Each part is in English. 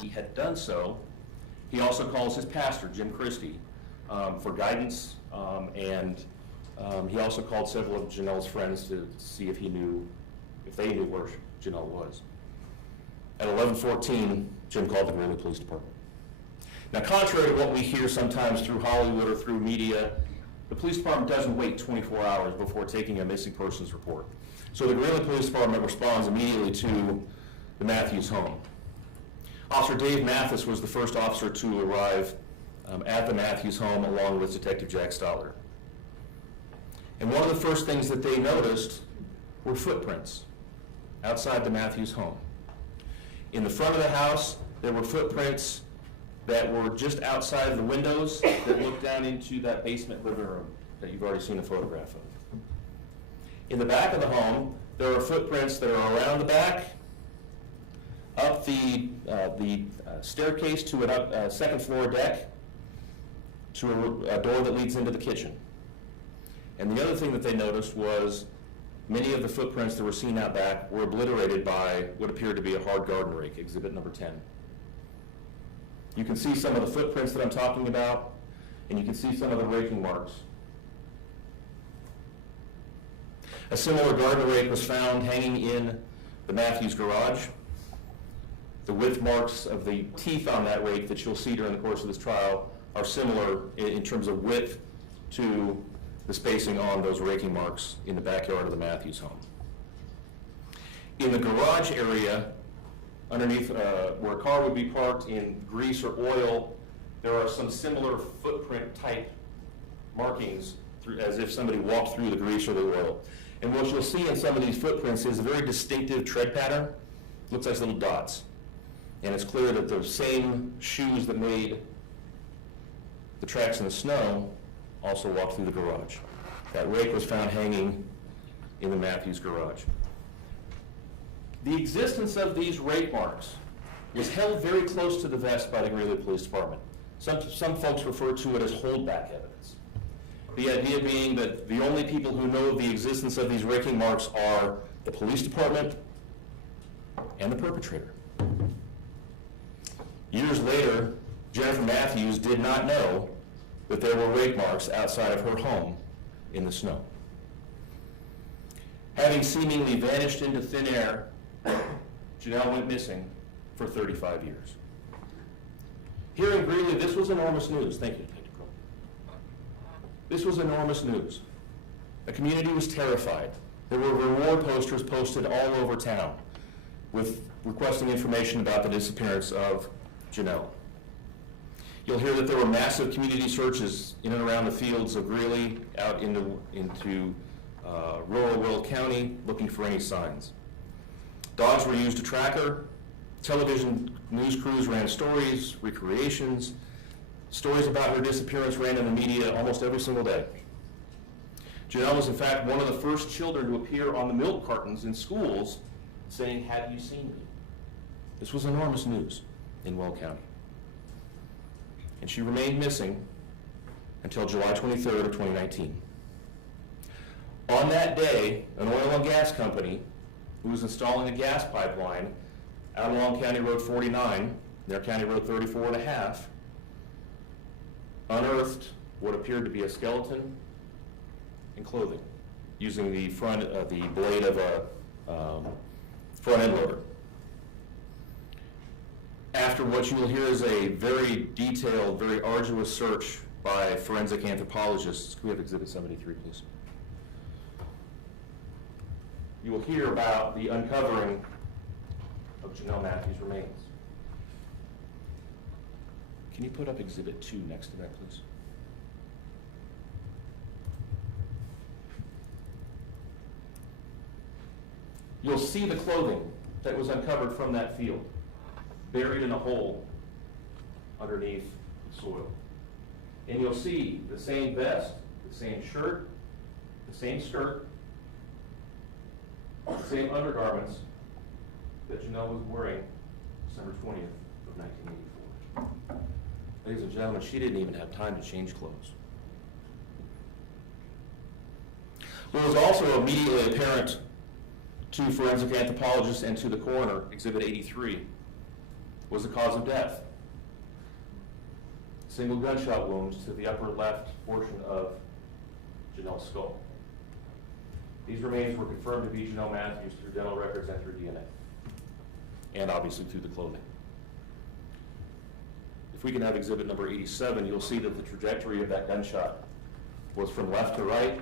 he had done so, he also calls his pastor, Jim Christie, for guidance, and he also called several of Janelle's friends to see if they knew where Janelle was. At 11:14, Jim called the Greeley Police Department. Now, contrary to what we hear sometimes through Hollywood or through media, the police department doesn't wait 24 hours before taking a missing persons report. So the Greeley Police Department responds immediately to the Matthews home. Officer Dave Mathis was the first officer to arrive at the Matthews home along with Detective Jack Stoller. And one of the first things that they noticed were footprints outside the Matthews home. In the front of the house, there were footprints that were just outside the windows that looked down into that basement living room that you've already seen a photograph of. In the back of the home, there are footprints that are around the back, up the staircase to a second floor deck, to a door that leads into the kitchen. And the other thing that they noticed was many of the footprints that were seen out back were obliterated by what appeared to be a hard garden rake, exhibit number 10. You can see some of the footprints that I'm talking about, and you can see some of the raking marks. A similar garden rake was found hanging in the Matthews garage. The width marks of the teeth on that rake that you'll see during the course of this trial are similar in terms of width to the spacing on those raking marks in the backyard of the Matthews home. In the garage area, underneath where a car would be parked in grease or oil, there are some similar footprint type markings as if somebody walked through the grease or the oil. And what you'll see in some of these footprints is a very distinctive tread pattern. Looks like little dots. And it's clear that the same shoes that made the tracks in the snow also walked through the garage. That rake was found hanging in the Matthews garage. The existence of these rake marks was held very close to the vest by the Greeley Police Department. Some folks refer to it as holdback evidence. The idea being that the only people who know of the existence of these raking marks are the police department and the perpetrator. Years later, Jennifer Matthews did not know that there were rake marks outside of her home in the snow. Having seemingly vanished into thin air, Janelle went missing for 35 years. Here in Greeley, this was enormous news. Thank you, Detective Crow. This was enormous news. The community was terrified. There were reward posters posted all over town with requesting information about the disappearance of Janelle. You'll hear that there were massive community searches in and around the fields of Greeley, out into rural Will County, looking for any signs. Dogs were used to track her. Television news crews ran stories, recreations. Stories about her disappearance ran in the media almost every single day. Janelle was, in fact, one of the first children to appear on the milk cartons in schools saying, "Have you seen me?" This was enormous news in Will County. And she remained missing until July 23rd of 2019. On that day, an oil and gas company who was installing a gas pipeline out along County Road 49, near County Road 34.5, unearthed what appeared to be a skeleton and clothing using the blade of a front end loader. After what you will hear is a very detailed, very arduous search by forensic anthropologists. Can we have Exhibit 73, please? You will hear about the uncovering of Jonelle Matthews' remains. Can you put up Exhibit 2 next to that, please? You'll see the clothing that was uncovered from that field, buried in a hole underneath the soil. And you'll see the same vest, the same shirt, the same skirt, the same undergarments that Janelle was wearing December 20th of 1984. Ladies and gentlemen, she didn't even have time to change clothes. What was also immediately apparent to forensic anthropologists and to the coroner, Exhibit 83, was the cause of death. Single gunshot wounds to the upper left portion of Janelle's skull. These remains were confirmed to be Jonelle Matthews through dental records and through DNA, and obviously through the clothing. If we can have exhibit number 87, you'll see that the trajectory of that gunshot was from left to right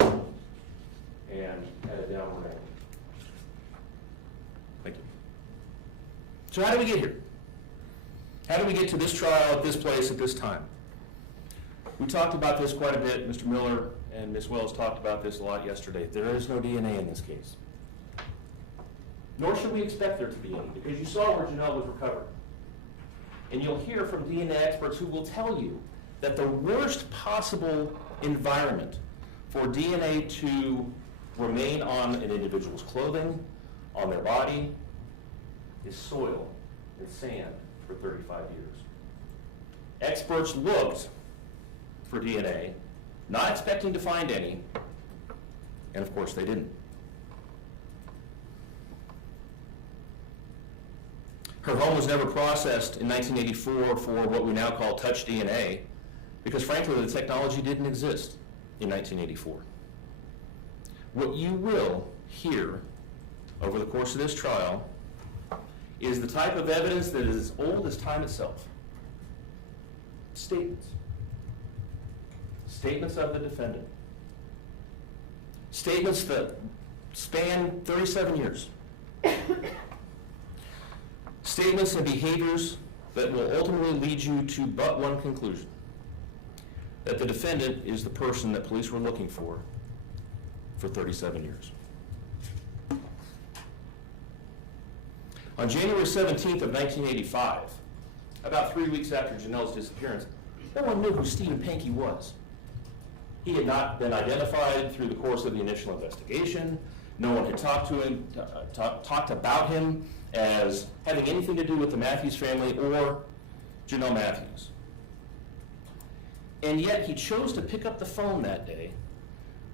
and at a downward angle. Thank you. So how did we get here? How did we get to this trial at this place at this time? We talked about this quite a bit. Mr. Miller and Ms. Wells talked about this a lot yesterday. There is no DNA in this case. Nor should we expect there to be any, because you saw where Janelle was recovered. And you'll hear from DNA experts who will tell you that the worst possible environment for DNA to remain on an individual's clothing, on their body, is soil and sand for 35 years. Experts looked for DNA, not expecting to find any, and of course they didn't. Her home was never processed in 1984 for what we now call touch DNA, because frankly the technology didn't exist in 1984. What you will hear over the course of this trial is the type of evidence that is as old as time itself. Statements. Statements of the defendant. Statements that span 37 years. Statements and behaviors that will ultimately lead you to but one conclusion: that the defendant is the person that police were looking for 37 years. On January 17th of 1985, about 3 weeks after Janelle's disappearance, no one knew who Stephen Pankey was. He had not been identified through the course of the initial investigation. No one had talked to him, talked about him as having anything to do with the Matthews family or Jonelle Matthews. And yet he chose to pick up the phone that day,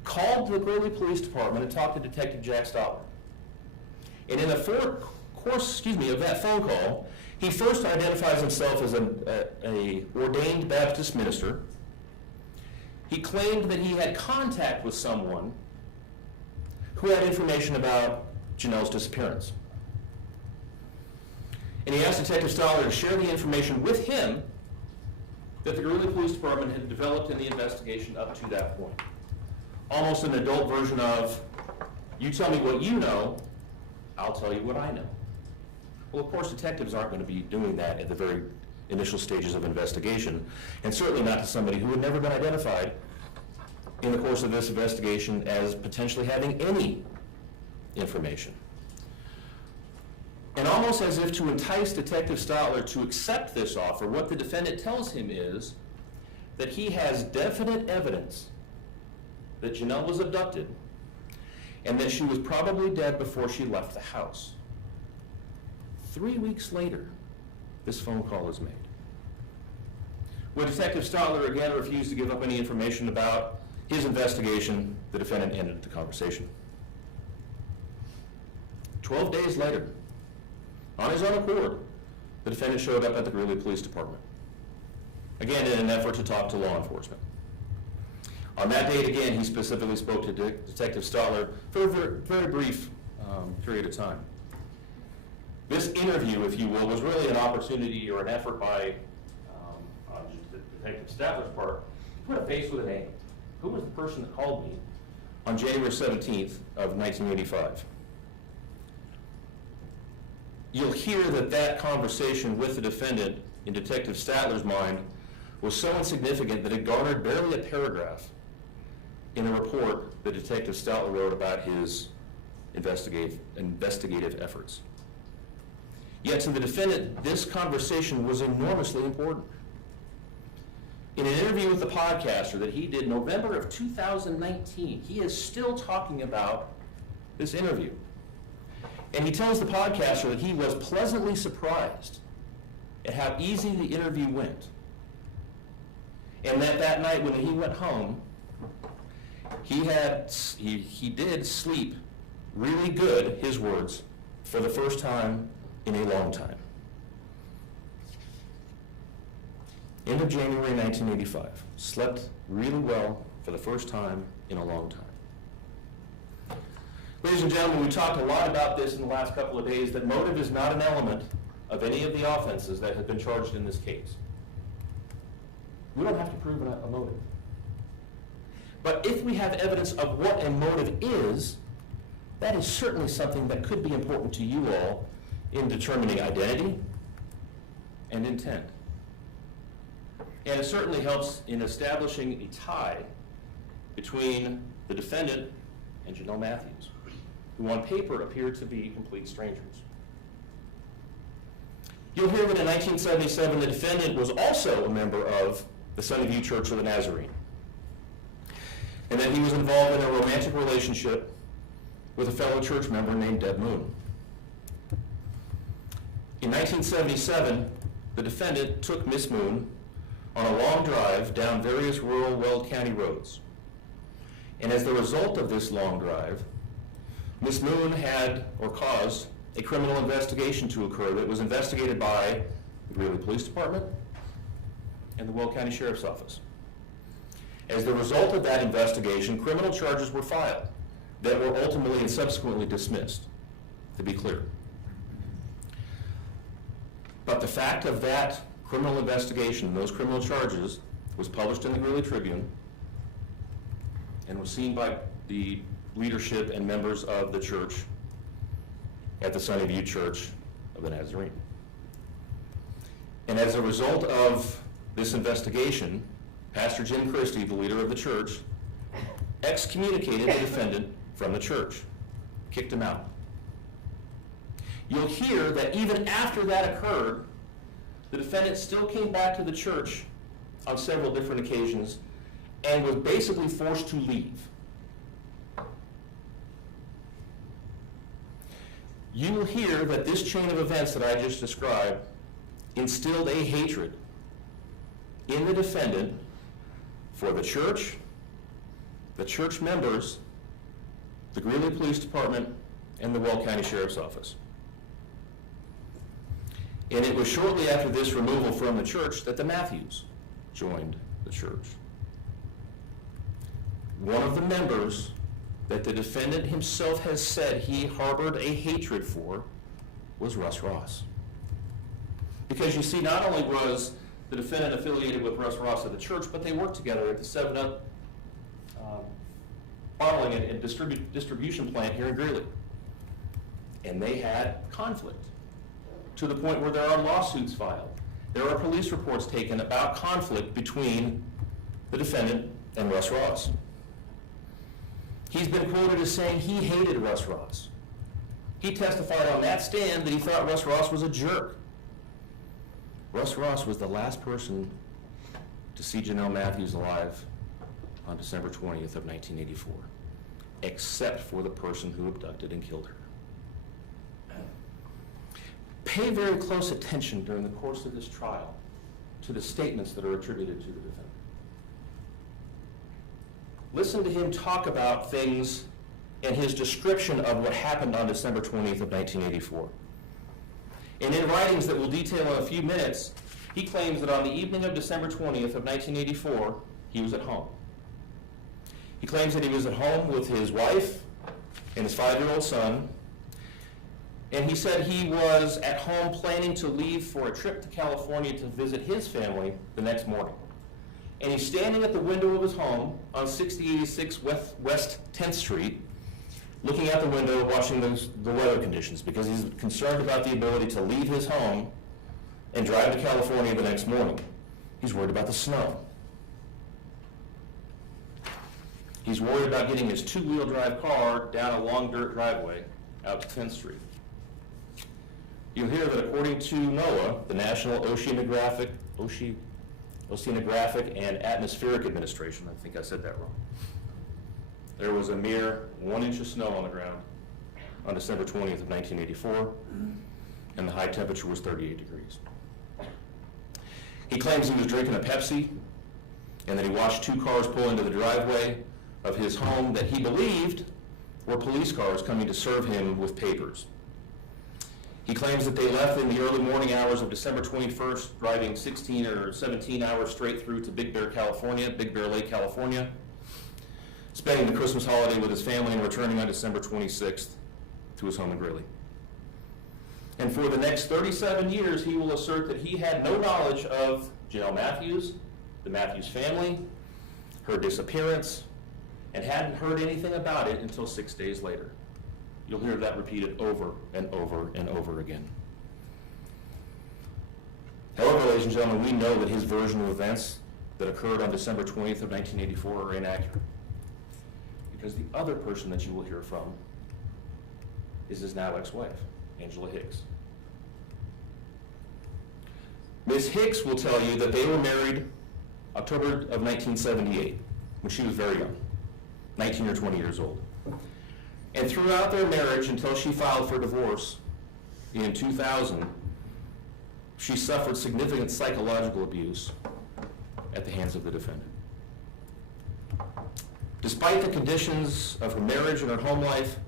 called the Greeley Police Department, and talked to Detective Jack Stoller. And in the course of that phone call, he first identifies himself as a ordained Baptist minister. He claimed that he had contact with someone who had information about Janelle's disappearance. And he asked Detective Stoller to share the information with him that the Greeley Police Department had developed in the investigation up to that point. Almost an adult version of, you tell me what you know, I'll tell you what I know. Well, of course, detectives aren't going to be doing that at the very initial stages of investigation, and certainly not to somebody who had never been identified in the course of this investigation as potentially having any information. And almost as if to entice Detective Stoller to accept this offer, what the defendant tells him is that he has definite evidence that Janelle was abducted and that she was probably dead before she left the house. 3 weeks later, this phone call is made. When Detective Stoller again refused to give up any information about his investigation, the defendant ended the conversation. 12 days later, on his own accord, the defendant showed up at the Greeley Police Department, again in an effort to talk to law enforcement. On that date, again, he specifically spoke to Detective Stoller for a very brief period of time. This interview, if you will, was really an opportunity or an effort by on Detective Stoller's part to put a face with a name. Who was the person that called me on January 17th of 1985? You'll hear that conversation with the defendant in Detective Stoller's mind was so insignificant that it garnered barely a paragraph in a report that Detective Stoller wrote about his investigative efforts. Yet to the defendant, this conversation was enormously important. In an interview with the podcaster that he did November of 2019, he is still talking about this interview. And he tells the podcaster that he was pleasantly surprised at how easy the interview went. And that night when he went home, he did sleep really good, his words, for the first time in a long time. End of January 1985. Slept really well for the first time in a long time. Ladies and gentlemen, we talked a lot about this in the last couple of days, that motive is not an element of any of the offenses that have been charged in this case. We don't have to prove a motive. But if we have evidence of what a motive is, that is certainly something that could be important to you all in determining identity and intent. And it certainly helps in establishing a tie between the defendant and Jonelle Matthews, who on paper appeared to be complete strangers. You'll hear that in 1977, the defendant was also a member of the Son of You Church of the Nazarene, and that he was involved in a romantic relationship with a fellow church member named Deb Moon. In 1977, the defendant took Miss Moon on a long drive down various rural Weld County roads. And as the result of this long drive, Miss Moon had, or caused, a criminal investigation to occur that was investigated by the Greeley Police Department and the Weld County Sheriff's Office. As the result of that investigation, criminal charges were filed that were ultimately and subsequently dismissed, to be clear. But the fact of that criminal investigation, those criminal charges, was published in the Greeley Tribune and was seen by the leadership and members of the church at the Son of You Church of the Nazarene. And as a result of this investigation, Pastor Jim Christie, the leader of the church, excommunicated the defendant from the church, kicked him out. You'll hear that even after that occurred, the defendant still came back to the church on several different occasions and was basically forced to leave. You will hear that this chain of events that I just described instilled a hatred in the defendant for the church members, the Greeley Police Department, and the Weld County Sheriff's Office. And it was shortly after this removal from the church that the Matthews joined the church. One of the members that the defendant himself has said he harbored a hatred for was Russ Ross. Because you see, not only was the defendant affiliated with Russ Ross at the church, but they worked together at the 7-Up bottling and distribution plant here in Greeley. And they had conflict, to the point where there are lawsuits filed. There are police reports taken about conflict between the defendant and Russ Ross. He's been quoted as saying he hated Russ Ross. He testified on that stand that he thought Russ Ross was a jerk. Russ Ross was the last person to see Jonelle Matthews alive on December 20th of 1984, except for the person who abducted and killed her. Pay very close attention during the course of this trial to the statements that are attributed to the defendant. Listen to him talk about things and his description of what happened on December 20th of 1984. And in writings that we'll detail in a few minutes, he claims that on the evening of December 20th of 1984, he was at home. He claims that he was at home with his wife and his 5-year-old son, and he said he was at home planning to leave for a trip to California to visit his family the next morning. And he's standing at the window of his home on 6086 West 10th Street, looking out the window, watching the weather conditions, because he's concerned about the ability to leave his home and drive to California the next morning. He's worried about the snow. He's worried about getting his 2-wheel drive car down a long dirt driveway out to 10th Street. You'll hear that according to NOAA, the National Oceanographic and Atmospheric Administration, I think I said that wrong, there was a mere 1 inch of snow on the ground on December 20th of 1984, and the high temperature was 38 degrees. He claims he was drinking a Pepsi, and that he watched 2 cars pull into the driveway of his home that he believed were police cars coming to serve him with papers. He claims that they left in the early morning hours of December 21st, driving 16 or 17 hours straight through to Big Bear, California, Big Bear Lake, California, spending the Christmas holiday with his family and returning on December 26th to his home in Greeley. And for the next 37 years, he will assert that he had no knowledge of Jonelle Matthews, the Matthews family, her disappearance, and hadn't heard anything about it until 6 days later. You'll hear that repeated over and over and over again. However, ladies and gentlemen, we know that his version of events that occurred on December 20th of 1984 are inaccurate. Because the other person that you will hear from is his now ex-wife, Angela Hicks. Ms. Hicks will tell you that they were married October of 1978, when she was very young, 19 or 20 years old. And throughout their marriage, until she filed for divorce in 2000, she suffered significant psychological abuse at the hands of the defendant. Despite the conditions of her marriage and her home life,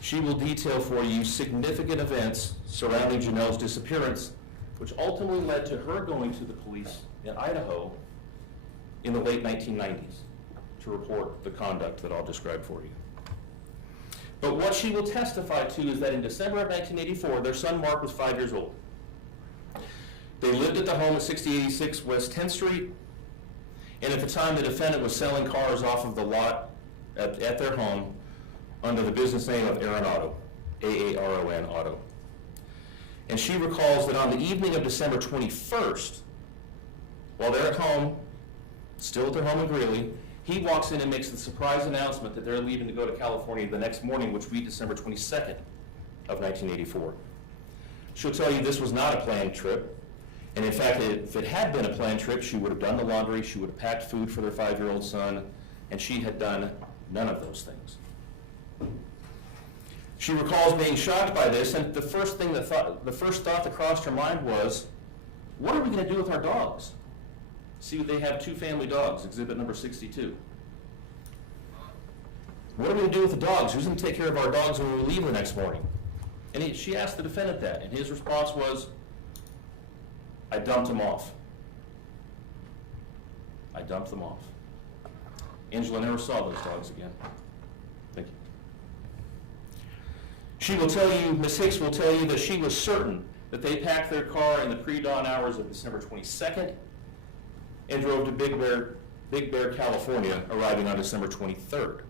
she will detail for you significant events surrounding Janelle's disappearance, which ultimately led to her going to the police in Idaho in the late 1990s to report the conduct that I'll describe for you. But what she will testify to is that in December of 1984, their son Mark was 5 years old. They lived at the home at 6086 West 10th Street, and at the time the defendant was selling cars off of the lot at their home under the business name of Aaron Auto, A-A-R-O-N Auto. And she recalls that on the evening of December 21st, while they're at home, still at their home in Greeley, he walks in and makes the surprise announcement that they're leaving to go to California the next morning, which would be December 22nd of 1984. She'll tell you this was not a planned trip. And in fact, if it had been a planned trip, she would have done the laundry, she would have packed food for their 5-year-old son, and she had done none of those things. She recalls being shocked by this, and the first thought that crossed her mind was, what are we going to do with our dogs? See, they have 2 family dogs, exhibit number 62. What are we going to do with the dogs? Who's going to take care of our dogs when we leave the next morning? And she asked the defendant that, and his response was, I dumped them off. I dumped them off. Angela never saw those dogs again. Thank you. She will tell you, Ms. Hicks will tell you that she was certain that they packed their car in the pre-dawn hours of December 22nd and drove to Big Bear, California, arriving on December 23rd.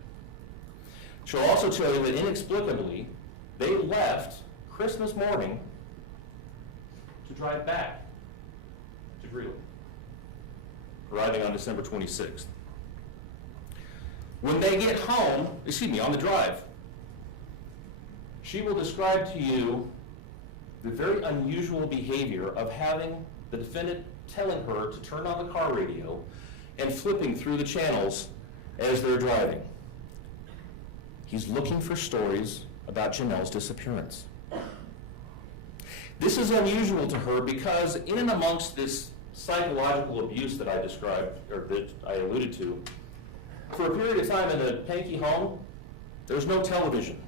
She'll also tell you that inexplicably, they left Christmas morning to drive back to Greeley, arriving on December 26th. When they get home, on the drive, she will describe to you the very unusual behavior of having the defendant telling her to turn on the car radio and flipping through the channels as they're driving. He's looking for stories about Janelle's disappearance. This is unusual to her because in and amongst this psychological abuse that I described, or that I alluded to, for a period of time in the Pankey home, there's no television,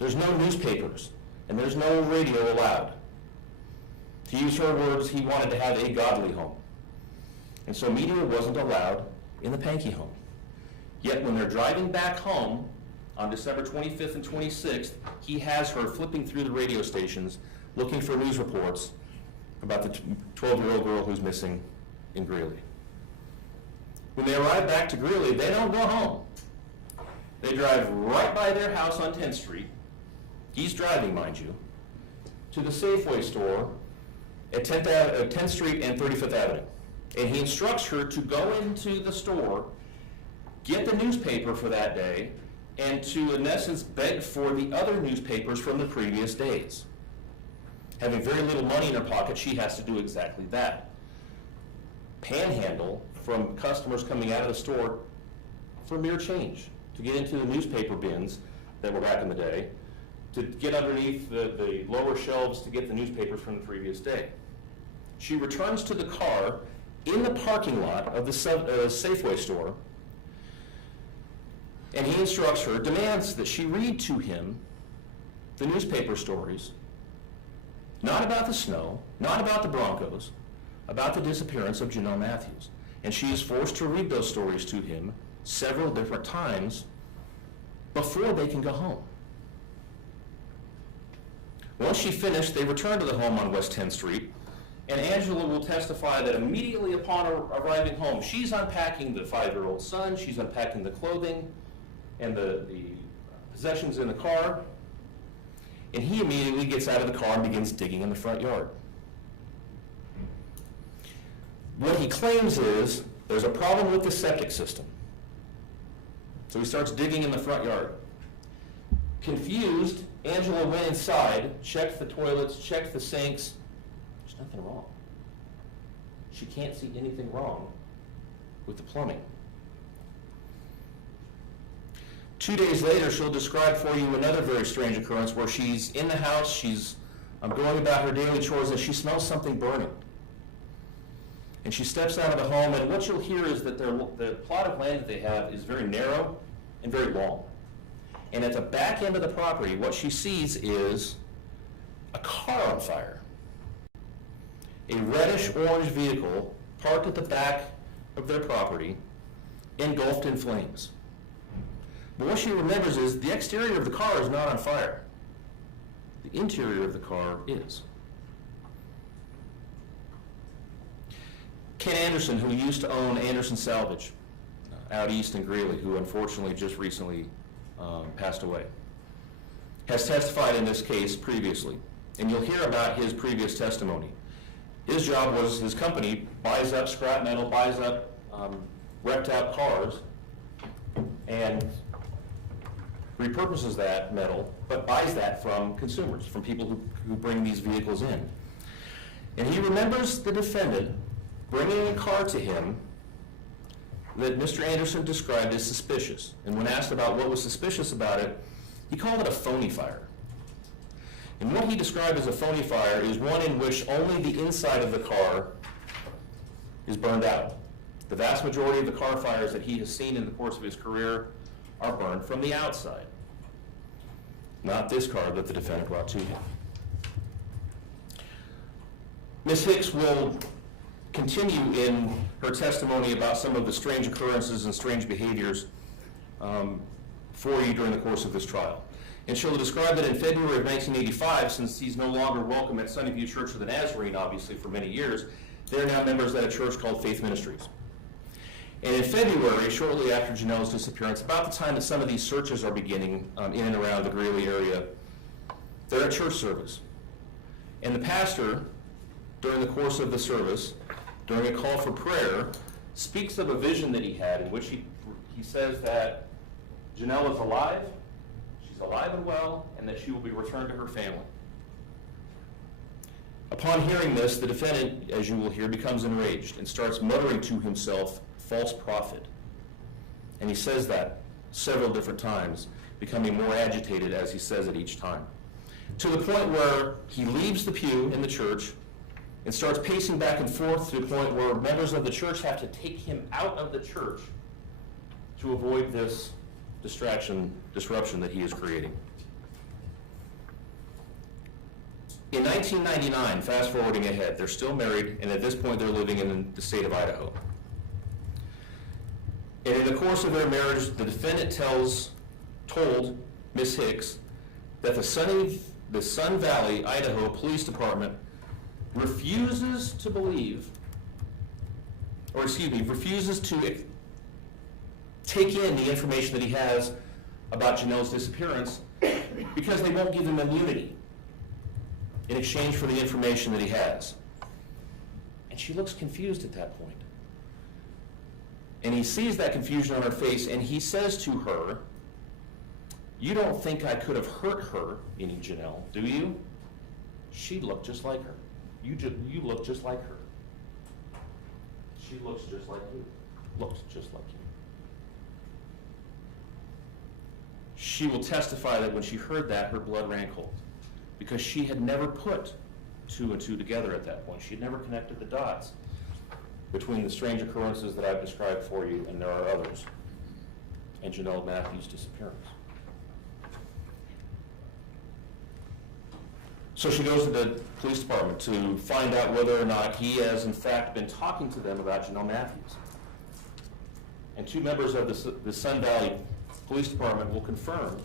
there's no newspapers, and there's no radio allowed. To use her words, he wanted to have a godly home. And so media wasn't allowed in the Pankey home. Yet when they're driving back home on December 25th and 26th, he has her flipping through the radio stations looking for news reports about the 12-year-old girl who's missing in Greeley. When they arrive back to Greeley, they don't go home. They drive right by their house on 10th Street. He's driving, mind you, to the Safeway store at 10th Street and 35th Avenue. And he instructs her to go into the store, get the newspaper for that day, and to, in essence, beg for the other newspapers from the previous days. Having very little money in her pocket, she has to do exactly that. Panhandle from customers coming out of the store for mere change, to get into the newspaper bins that were back in the day, to get underneath the lower shelves to get the newspapers from the previous day. She returns to the car in the parking lot of the Safeway store, and he instructs her, demands that she read to him the newspaper stories Not about the snow, not about the Broncos, about the disappearance of Jonelle Matthews. And she is forced to read those stories to him several different times before they can go home. Once she finished, they returned to the home on West 10th Street, and Angela will testify that immediately upon arriving home, she's unpacking the 5-year-old son, she's unpacking the clothing and the possessions in the car, and he immediately gets out of the car and begins digging in the front yard. What he claims is there's a problem with the septic system. So he starts digging in the front yard. Confused, Angela went inside, checked the toilets, checked the sinks. There's nothing wrong. She can't see anything wrong with the plumbing. 2 days later, she'll describe for you another very strange occurrence where she's in the house, she's going about her daily chores, and she smells something burning. And she steps out of the home, and what you'll hear is that the plot of land that they have is very narrow and very long. And at the back end of the property, what she sees is a car on fire. A reddish-orange vehicle parked at the back of their property, engulfed in flames. But what she remembers is the exterior of the car is not on fire. The interior of the car is. Ken Anderson, who used to own Anderson Salvage out east in Greeley, who unfortunately just recently passed away, has testified in this case previously. And you'll hear about his previous testimony. His job was, his company buys up scrap metal, buys up wrecked out cars, and repurposes that metal, but buys that from consumers, from people who bring these vehicles in. And he remembers the defendant bringing a car to him that Mr. Anderson described as suspicious. And when asked about what was suspicious about it, he called it a phony fire. And what he described as a phony fire is one in which only the inside of the car is burned out. The vast majority of the car fires that he has seen in the course of his career are burned from the outside. Not this car that the defendant brought to him. Ms. Hicks will continue in her testimony about some of the strange occurrences and strange behaviors for you during the course of this trial. And she'll describe that in February of 1985, since he's no longer welcome at Sunnyview Church of the Nazarene, obviously, for many years, they're now members at a church called Faith Ministries. And in February, shortly after Janelle's disappearance, about the time that some of these searches are beginning in and around the Greeley area, they're at church service. And the pastor, during the course of the service, during a call for prayer, speaks of a vision that he had in which he says that Janelle is alive, she's alive and well, and that she will be returned to her family. Upon hearing this, the defendant, as you will hear, becomes enraged and starts muttering to himself, "False prophet." And he says that several different times, becoming more agitated as he says it each time, to the point where he leaves the pew in the church and starts pacing back and forth to the point where members of the church have to take him out of the church to avoid this disruption that he is creating. In 1999, fast forwarding ahead, they're still married, and at this point they're living in the state of Idaho. And in the course of their marriage, the defendant told Ms. Hicks that the Sun Valley, Idaho Police Department refuses to take in the information that he has about Janelle's disappearance because they won't give him immunity in exchange for the information that he has. And she looks confused at that point. And he sees that confusion on her face, and he says to her, "You don't think I could have hurt her," meaning Janelle, "do you? She looked just like her. You look just like her. She looks just like you. Looks just like you." She will testify that when she heard that, her blood ran cold, because she had never put two and two together at that point. She had never connected the dots between the strange occurrences that I've described for you, and there are others, and Jonelle Matthews' disappearance. So she goes to the police department to find out whether or not he has in fact been talking to them about Jonelle Matthews. And two members of the Sun Valley Police Department will confirm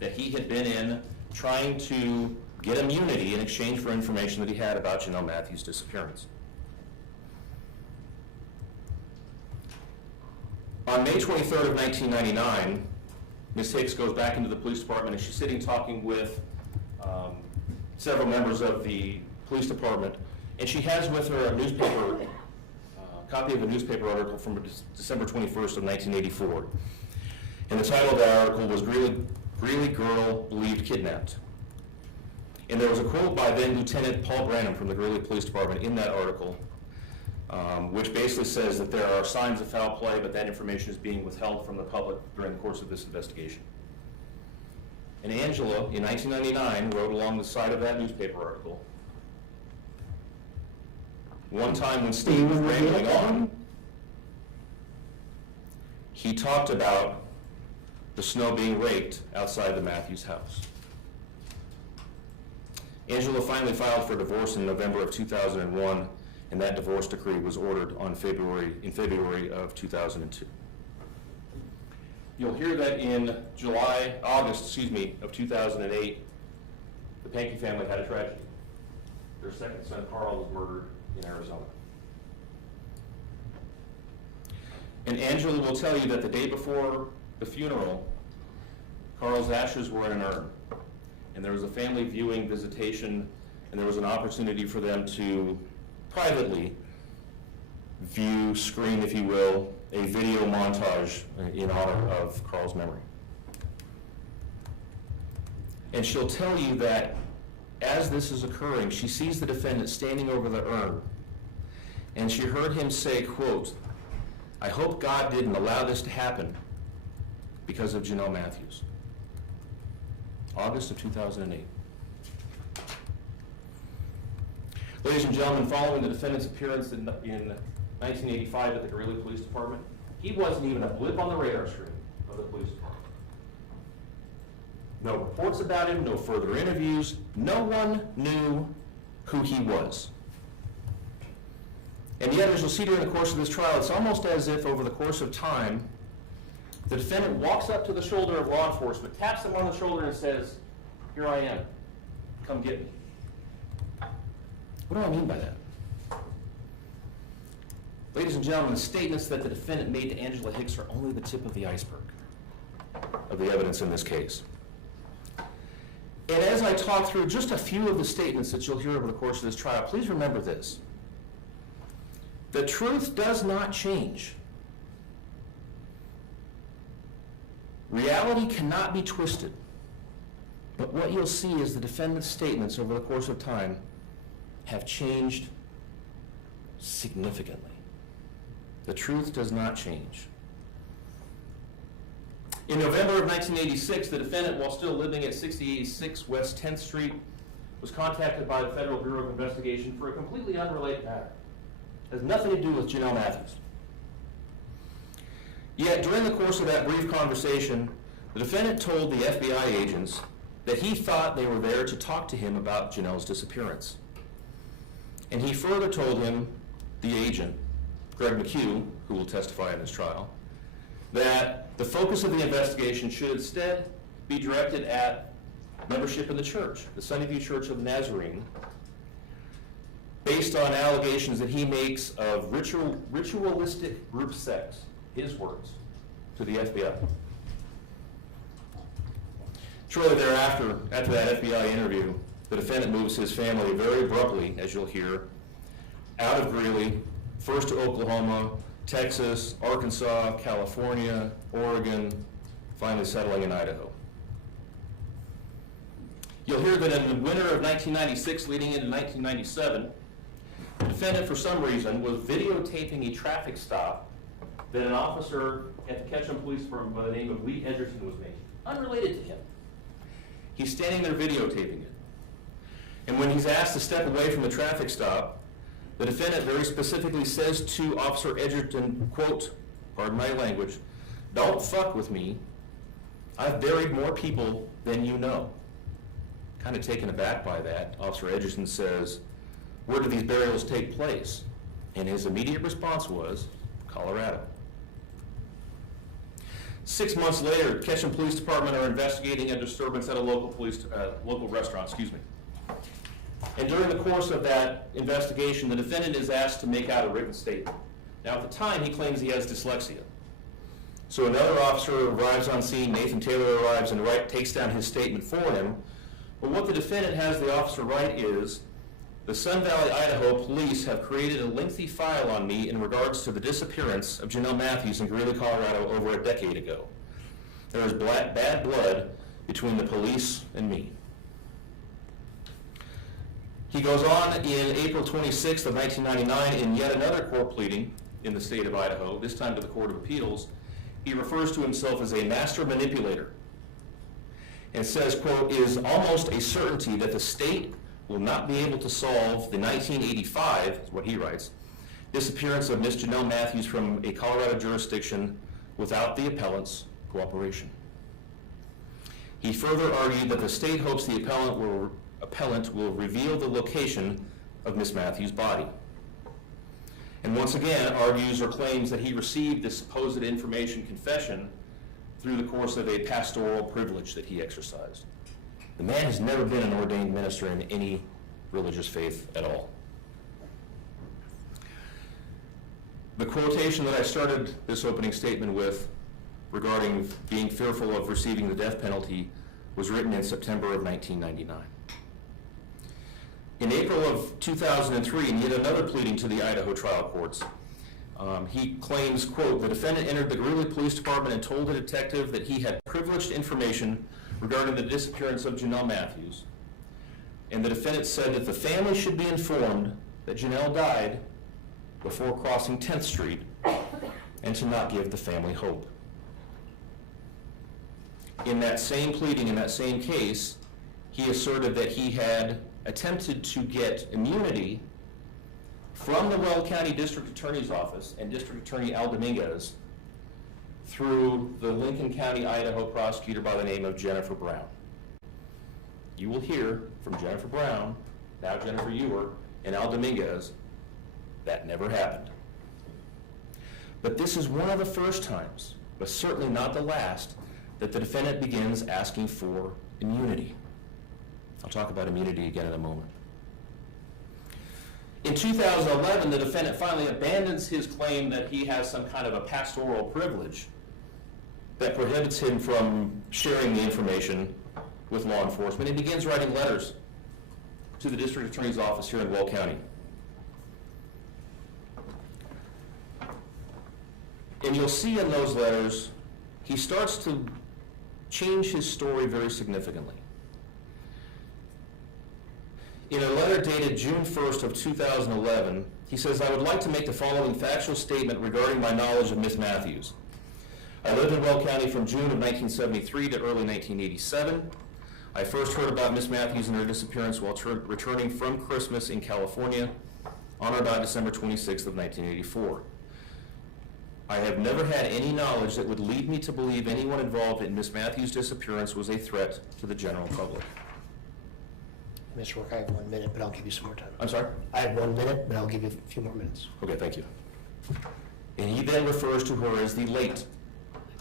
that he had been in trying to get immunity in exchange for information that he had about Jonelle Matthews' disappearance. On May 23rd of 1999, Ms. Hicks goes back into the police department, and she's sitting talking with several members of the police department, and she has with her a newspaper, copy of a newspaper article from December 21st of 1984. And the title of that article was Greeley Girl Believed Kidnapped. And there was a quote by then Lieutenant Paul Branham from the Greeley Police Department in that article, which basically says that there are signs of foul play, but that information is being withheld from the public during the course of this investigation. And Angela, in 1999, wrote along the side of that newspaper article, one time when Steve was rambling on, he talked about the snow being raked outside the Matthews house. Angela finally filed for divorce in November of 2001, and that divorce decree was ordered in February of 2002. You'll hear that in August of 2008, the Pankey family had a tragedy. Their second son, Carl, was murdered in Arizona. And Angela will tell you that the day before the funeral, Carl's ashes were in an urn. And there was a family viewing visitation, and there was an opportunity for them to privately screen, if you will, a video montage in honor of Carl's memory. And she'll tell you that as this is occurring, she sees the defendant standing over the urn, and she heard him say, quote, "I hope God didn't allow this to happen because of Jonelle Matthews." August of 2008. Ladies and gentlemen, following the defendant's appearance in 1985 at the Greeley Police Department, he wasn't even a blip on the radar screen of the police department. No reports about him, no further interviews, no one knew who he was. And yet, as you'll see during the course of this trial, it's almost as if over the course of time, the defendant walks up to the shoulder of law enforcement, taps them on the shoulder and says, "Here I am, come get me." What do I mean by that? Ladies and gentlemen, the statements that the defendant made to Angela Hicks are only the tip of the iceberg of the evidence in this case. And as I talk through just a few of the statements that you'll hear over the course of this trial, please remember this. The truth does not change. Reality cannot be twisted. But what you'll see is the defendant's statements over the course of time have changed significantly. The truth does not change. In November of 1986, the defendant, while still living at 6086 West 10th Street, was contacted by the Federal Bureau of Investigation for a completely unrelated matter. It has nothing to do with Jonelle Matthews. Yet, during the course of that brief conversation, the defendant told the FBI agents that he thought they were there to talk to him about Janelle's disappearance. And he further told him, the agent, Greg McHugh, who will testify in this trial, that the focus of the investigation should instead be directed at membership in the church, the Sunnyview Church of the Nazarene, based on allegations that he makes of ritualistic group sex, his words, to the FBI. Shortly thereafter, after that FBI interview, the defendant moves his family very abruptly, as you'll hear, out of Greeley, first to Oklahoma, Texas, Arkansas, California, Oregon, finally settling in Idaho. You'll hear that in the winter of 1996 leading into 1997, the defendant, for some reason, was videotaping a traffic stop that an officer at the Ketchum Police Department by the name of Lee Edgerton was making, unrelated to him. He's standing there videotaping it. And when he's asked to step away from the traffic stop, the defendant very specifically says to Officer Edgerton, quote, pardon my language, "Don't fuck with me. I've buried more people than you know." Kind of taken aback by that, Officer Edgerton says, "Where do these burials take place?" And his immediate response was, "Colorado." 6 months later, Ketchum Police Department are investigating a disturbance at a local restaurant, And during the course of that investigation, the defendant is asked to make out a written statement. Now, at the time, he claims he has dyslexia. So another officer arrives on scene, Nathan Taylor arrives and takes down his statement for him. But what the defendant has the officer write is, "The Sun Valley, Idaho police have created a lengthy file on me in regards to the disappearance of Jonelle Matthews in Greeley, Colorado over a decade ago. There is bad blood between the police and me." He goes on in April 26th of 1999 in yet another court pleading in the state of Idaho, this time to the Court of Appeals. He refers to himself as a master manipulator and says, quote, "It is almost a certainty that the state will not be able to solve the 1985, is what he writes, disappearance of Miss Jonelle Matthews from a Colorado jurisdiction without the appellant's cooperation." He further argued that the state hopes the appellant will reveal the location of Miss Matthews' body. And once again argues or claims that he received this supposed information confession through the course of a pastoral privilege that he exercised. The man has never been an ordained minister in any religious faith at all. The quotation that I started this opening statement with regarding being fearful of receiving the death penalty was written in September of 1999. In April of 2003, in yet another pleading to the Idaho trial courts, he claims, quote, "The defendant entered the Greeley Police Department and told the detective that he had privileged information regarding the disappearance of Jonelle Matthews. And the defendant said that the family should be informed that Janelle died before crossing 10th Street and to not give the family hope." In that same pleading, in that same case, he asserted that he had attempted to get immunity from the Weld County District Attorney's Office and District Attorney Al Dominguez through the Lincoln County, Idaho prosecutor by the name of Jennifer Brown. You will hear from Jennifer Brown, now Jennifer Ewer, and Al Dominguez, that never happened. But this is one of the first times, but certainly not the last, that the defendant begins asking for immunity. I'll talk about immunity again in a moment. In 2011, the defendant finally abandons his claim that he has some kind of a pastoral privilege that prohibits him from sharing the information with law enforcement. He begins writing letters to the district attorney's office here in Weld County. And you'll see in those letters, he starts to change his story very significantly. In a letter dated June 1st of 2011, he says, "I would like to make the following factual statement regarding my knowledge of Miss Matthews. I lived in Weld County from June of 1973 to early 1987. I first heard about Miss Matthews and her disappearance while returning from Christmas in California on or about December 26th of 1984. I have never had any knowledge that would lead me to believe anyone involved in Miss Matthews' disappearance was a threat to the general public." Mr. Work, I have 1 minute, but I'll give you some more time. I'm sorry? I have 1 minute, but I'll give you a few more minutes. Okay, thank you. And he then refers to her as the late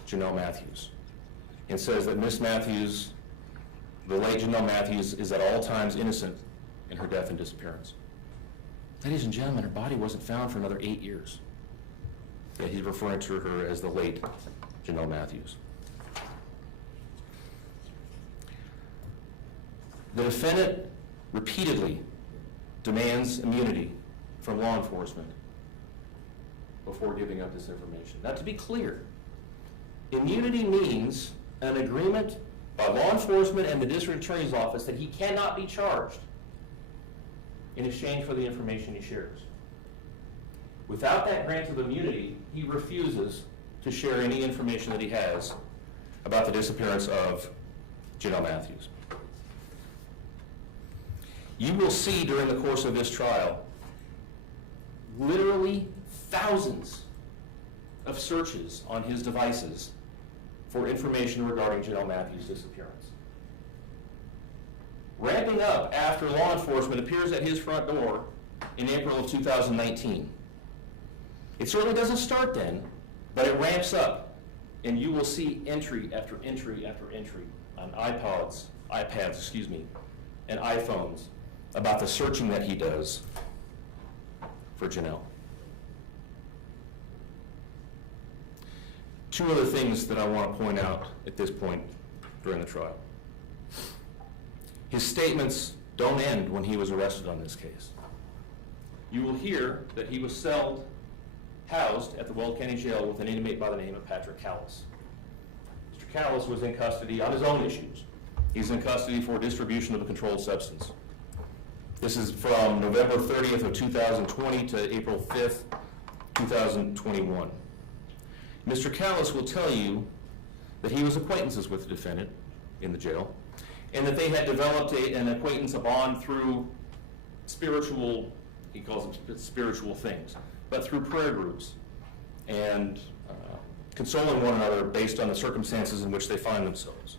Jonelle Matthews and says that Miss Matthews, the late Jonelle Matthews, is at all times innocent in her death and disappearance. Ladies and gentlemen, her body wasn't found for another 8 years. Yet he's referring to her as the late Jonelle Matthews. The defendant repeatedly demands immunity from law enforcement before giving up this information. Now, to be clear, immunity means an agreement by law enforcement and the district attorney's office that he cannot be charged in exchange for the information he shares. Without that grant of immunity, he refuses to share any information that he has about the disappearance of Jonelle Matthews. You will see during the course of this trial literally thousands of searches on his devices for information regarding Jonelle Matthews' disappearance. ramping up after law enforcement appears at his front door in April of 2019. It certainly doesn't start then, but it ramps up, and you will see entry after entry after entry on iPads, and iPhones about the searching that he does for Janelle. Two other things that I want to point out at this point during the trial. His statements don't end when he was arrested on this case. You will hear that he was housed at the Weld County Jail with an inmate by the name of Patrick Callis. Mr. Callis was in custody on his own issues. He's in custody for distribution of a controlled substance. This is from November 30th of 2020 to April 5th, 2021. Mr. Callis will tell you that he was acquaintances with the defendant in the jail, and that they had developed an acquaintance, a bond through spiritual, he calls them spiritual things, but through prayer groups and consoling one another based on the circumstances in which they find themselves.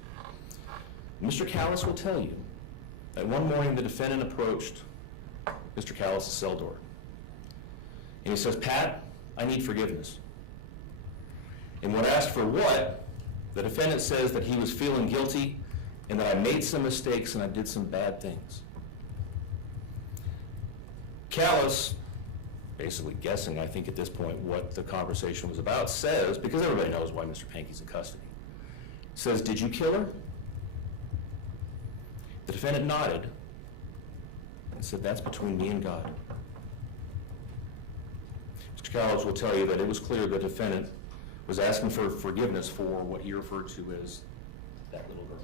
Mr. Callis will tell you that one morning the defendant approached Mr. Callis' cell door. And he says, "Pat, I need forgiveness." And when asked for what, the defendant says that he was feeling guilty and that I made some mistakes and I did some bad things. Callis, basically guessing, I think at this point, what the conversation was about, says, because everybody knows why Mr. Pankey's in custody, says, "Did you kill her?" The defendant nodded and said, "That's between me and God." Mr. Callis will tell you that it was clear the defendant was asking for forgiveness for what he referred to as that little girl.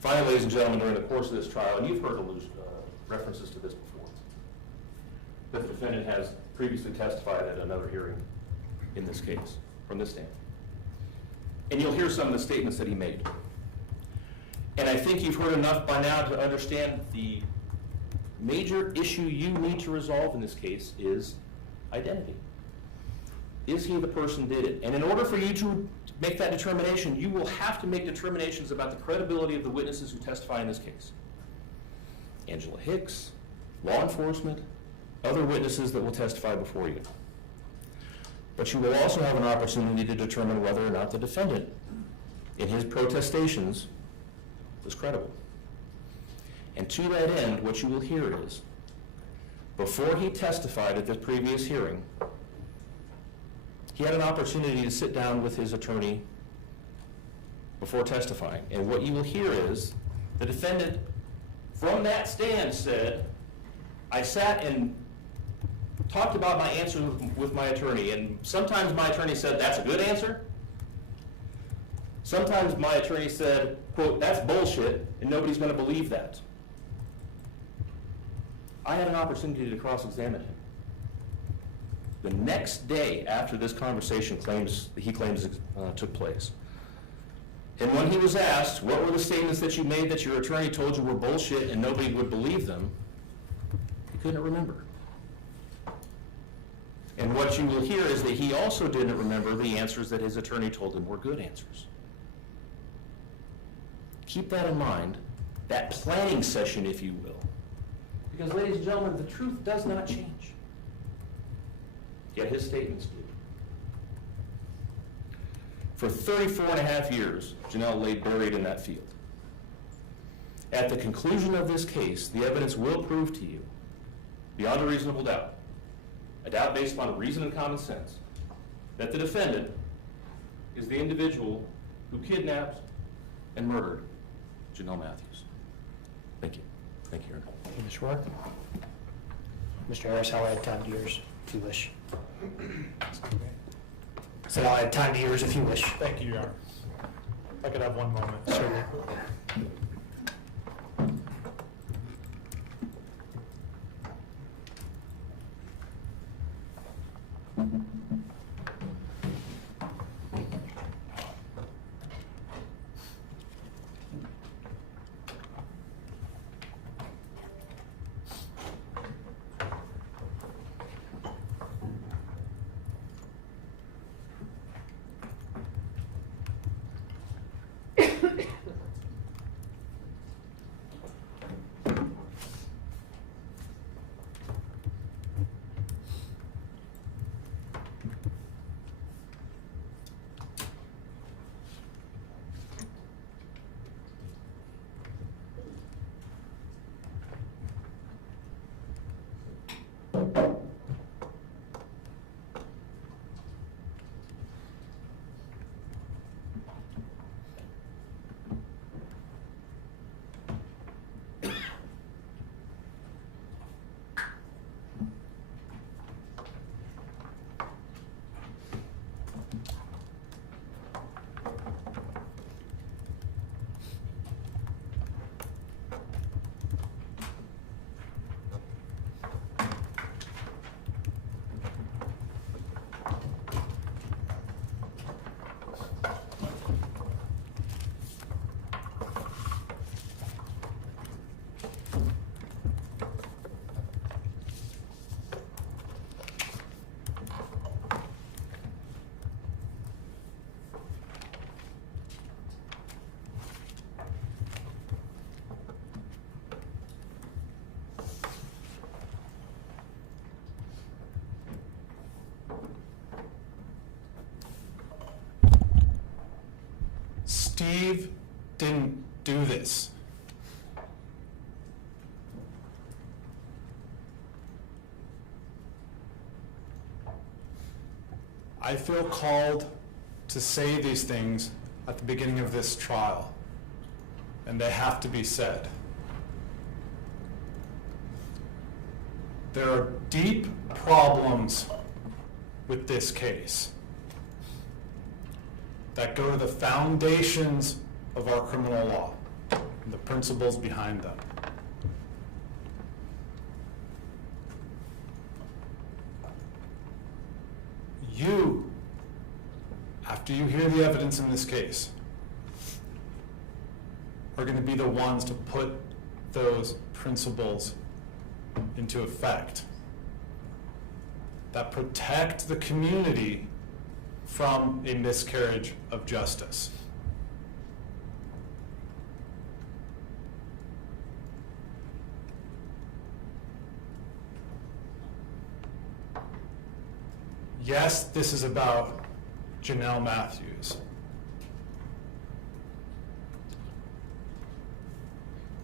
Finally, ladies and gentlemen, during the course of this trial, and you've heard references to this before, that the defendant has previously testified at another hearing in this case, from this stand. And you'll hear some of the statements that he made. And I think you've heard enough by now to understand the major issue you need to resolve in this case is identity. Is he the person who did it? And in order for you to make that determination, you will have to make determinations about the credibility of the witnesses who testify in this case. Angela Hicks, law enforcement, other witnesses that will testify before you. But you will also have an opportunity to determine whether or not the defendant, in his protestations, was credible. And to that end, what you will hear is, before he testified at the previous hearing, he had an opportunity to sit down with his attorney before testifying. And what you will hear is, the defendant, from that stand, said, "I sat and talked about my answer with my attorney, and sometimes my attorney said, 'That's a good answer.' Sometimes my attorney said, quote, 'That's bullshit, and nobody's going to believe that.'" I had an opportunity to cross-examine him. The next day after this conversation he claims took place. And when he was asked, "What were the statements that you made that your attorney told you were bullshit and nobody would believe them?" he couldn't remember. And what you will hear is that he also didn't remember the answers that his attorney told him were good answers. Keep that in mind, that planning session, if you will. Because, ladies and gentlemen, the truth does not change. Yet his statements do. For 34 and a half years, Janelle lay buried in that field. At the conclusion of this case, the evidence will prove to you, beyond a reasonable doubt, a doubt based upon reason and common sense, that the defendant is the individual who kidnapped and murdered Jonelle Matthews. Thank you. Thank you, Your Honor. Thank you, Mr. Rourke. Mr. Harris, I'll add time to yours if you wish. I said I'll add time to yours if you wish. Thank you, Your Honor. If I could have one moment. Certainly. Steve didn't do this. I feel called to say these things at the beginning of this trial, and they have to be said. There are deep problems with this case that go to the foundations of our criminal law and the principles behind them. You, after you hear the evidence in this case, are going to be the ones to put those principles into effect that protect the community from a miscarriage of justice. Yes, this is about Jonelle Matthews.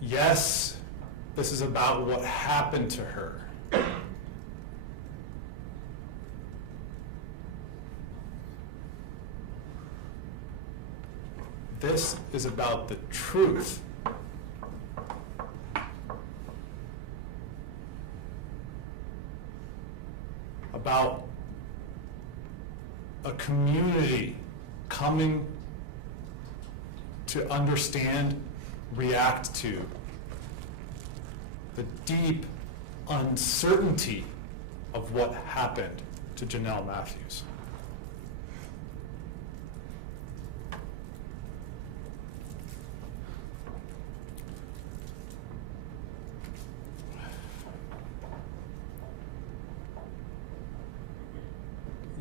Yes, this is about what happened to her. This is about the truth. About a community coming to understand, react to the deep uncertainty of what happened to Jonelle Matthews.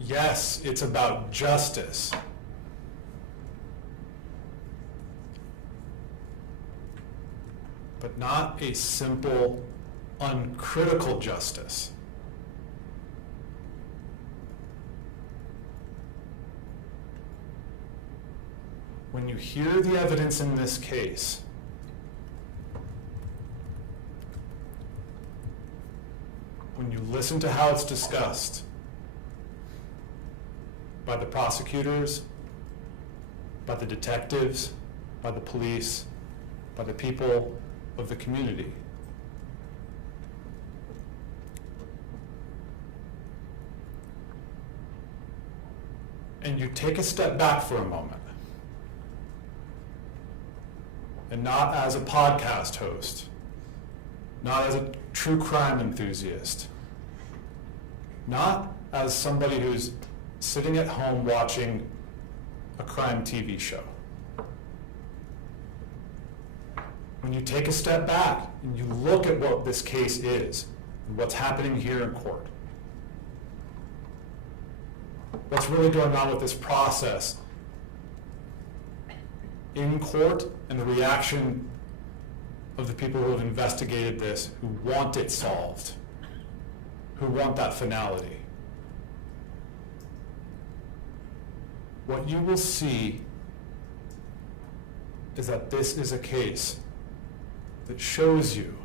Yes, it's about justice. But not a simple, uncritical justice. When you hear the evidence in this case, when you listen to how it's discussed by the prosecutors, by the detectives, by the police, by the people of the community, and you take a step back for a moment, and not as a podcast host, not as a true crime enthusiast, not as somebody who's sitting at home watching a crime TV show. When you take a step back and you look at what this case is and what's happening here in court, what's really going on with this process in court and the reaction of the people who have investigated this, who want it solved, who want that finality. What you will see is that this is a case that shows you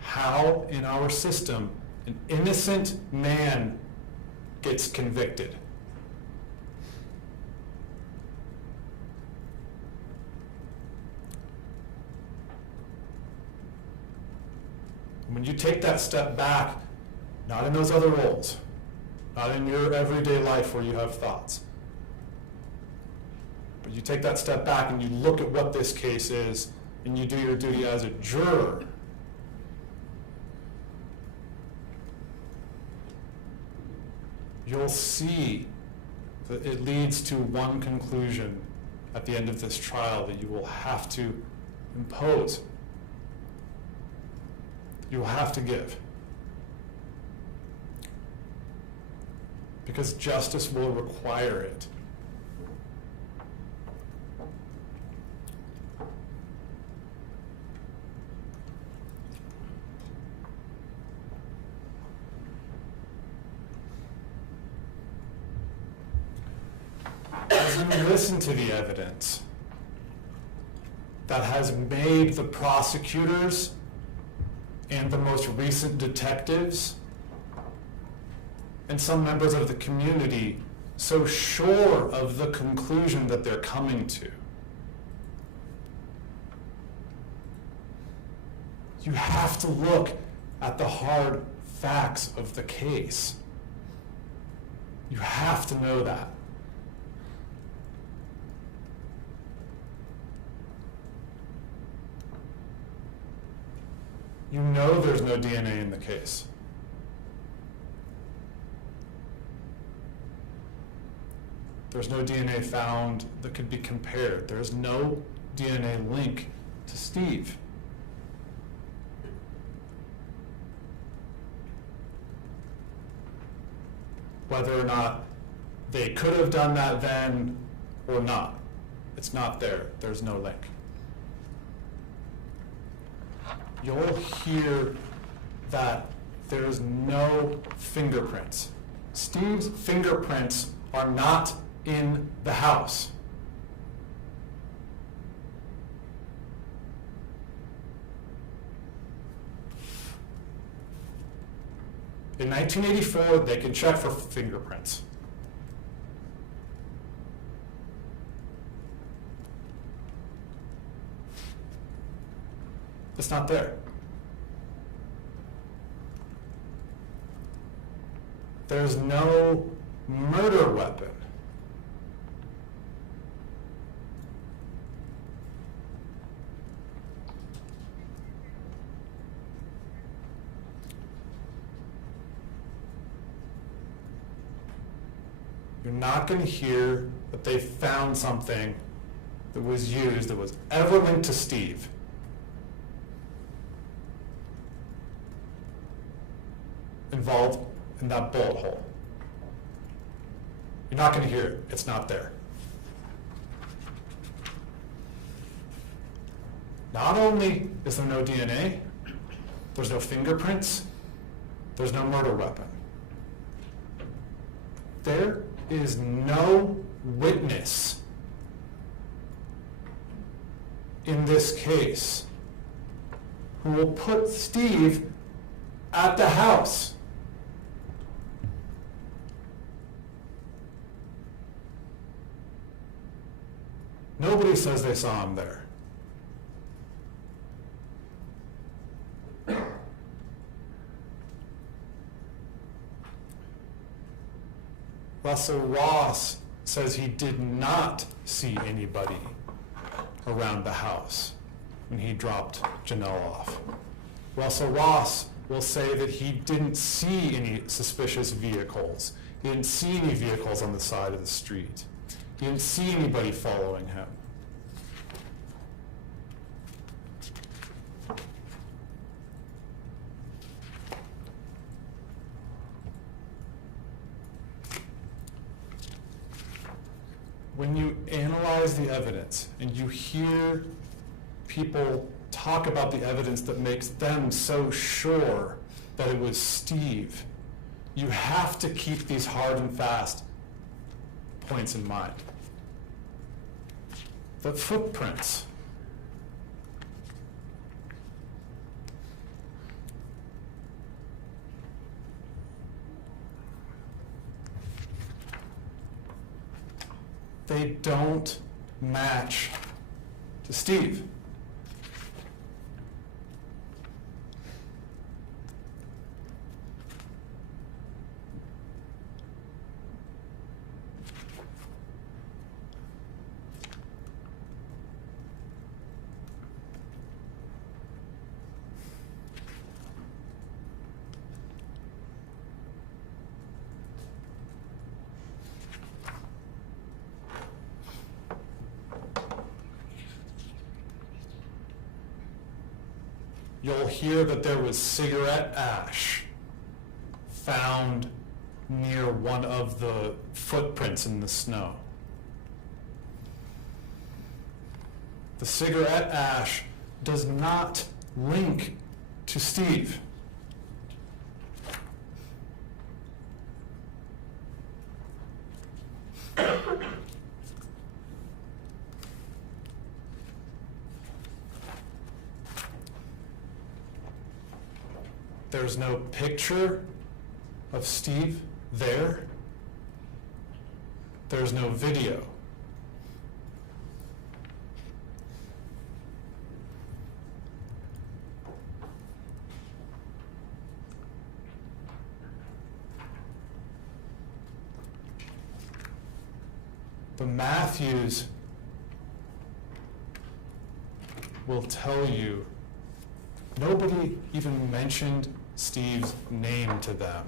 how in our system an innocent man gets convicted. When you take that step back, not in those other roles, not in your everyday life where you have thoughts, but you take that step back and you look at what this case is and you do your duty as a juror, you'll see that it leads to one conclusion at the end of this trial that you will have to impose. You will have to give. Because justice will require it. As you listen to the evidence, that has made the prosecutors and the most recent detectives and some members of the community so sure of the conclusion that they're coming to. You have to look at the hard facts of the case. You have to know that. You know there's no DNA in the case. There's no DNA found that could be compared. There's no DNA link to Steve. Whether or not they could have done that then or not, it's not there. There's no link. You'll hear that there's no fingerprints. Steve's fingerprints are not in the house. In 1984, they can check for fingerprints. It's not there. There's no murder weapon. You're not going to hear that they found something that was used, that was ever linked to Steve. Involved in that bullet hole. You're not going to hear it. It's not there. Not only is there no DNA, there's no fingerprints, there's no murder weapon. There is no witness in this case who will put Steve at the house. Nobody says they saw him there. Russell Ross says he did not see anybody around the house when he dropped Janelle off. Russell Ross will say that he didn't see any suspicious vehicles. He didn't see any vehicles on the side of the street. He didn't see anybody following him. When you analyze the evidence and you hear people talk about the evidence that makes them so sure that it was Steve, you have to keep these hard and fast points in mind. The footprints. They don't match to Steve. You'll hear that there was cigarette ash found near one of the footprints in the snow. The cigarette ash does not link to Steve. there's no picture of Steve there. There's no video. The Matthews will tell you nobody even mentioned Steve's name to them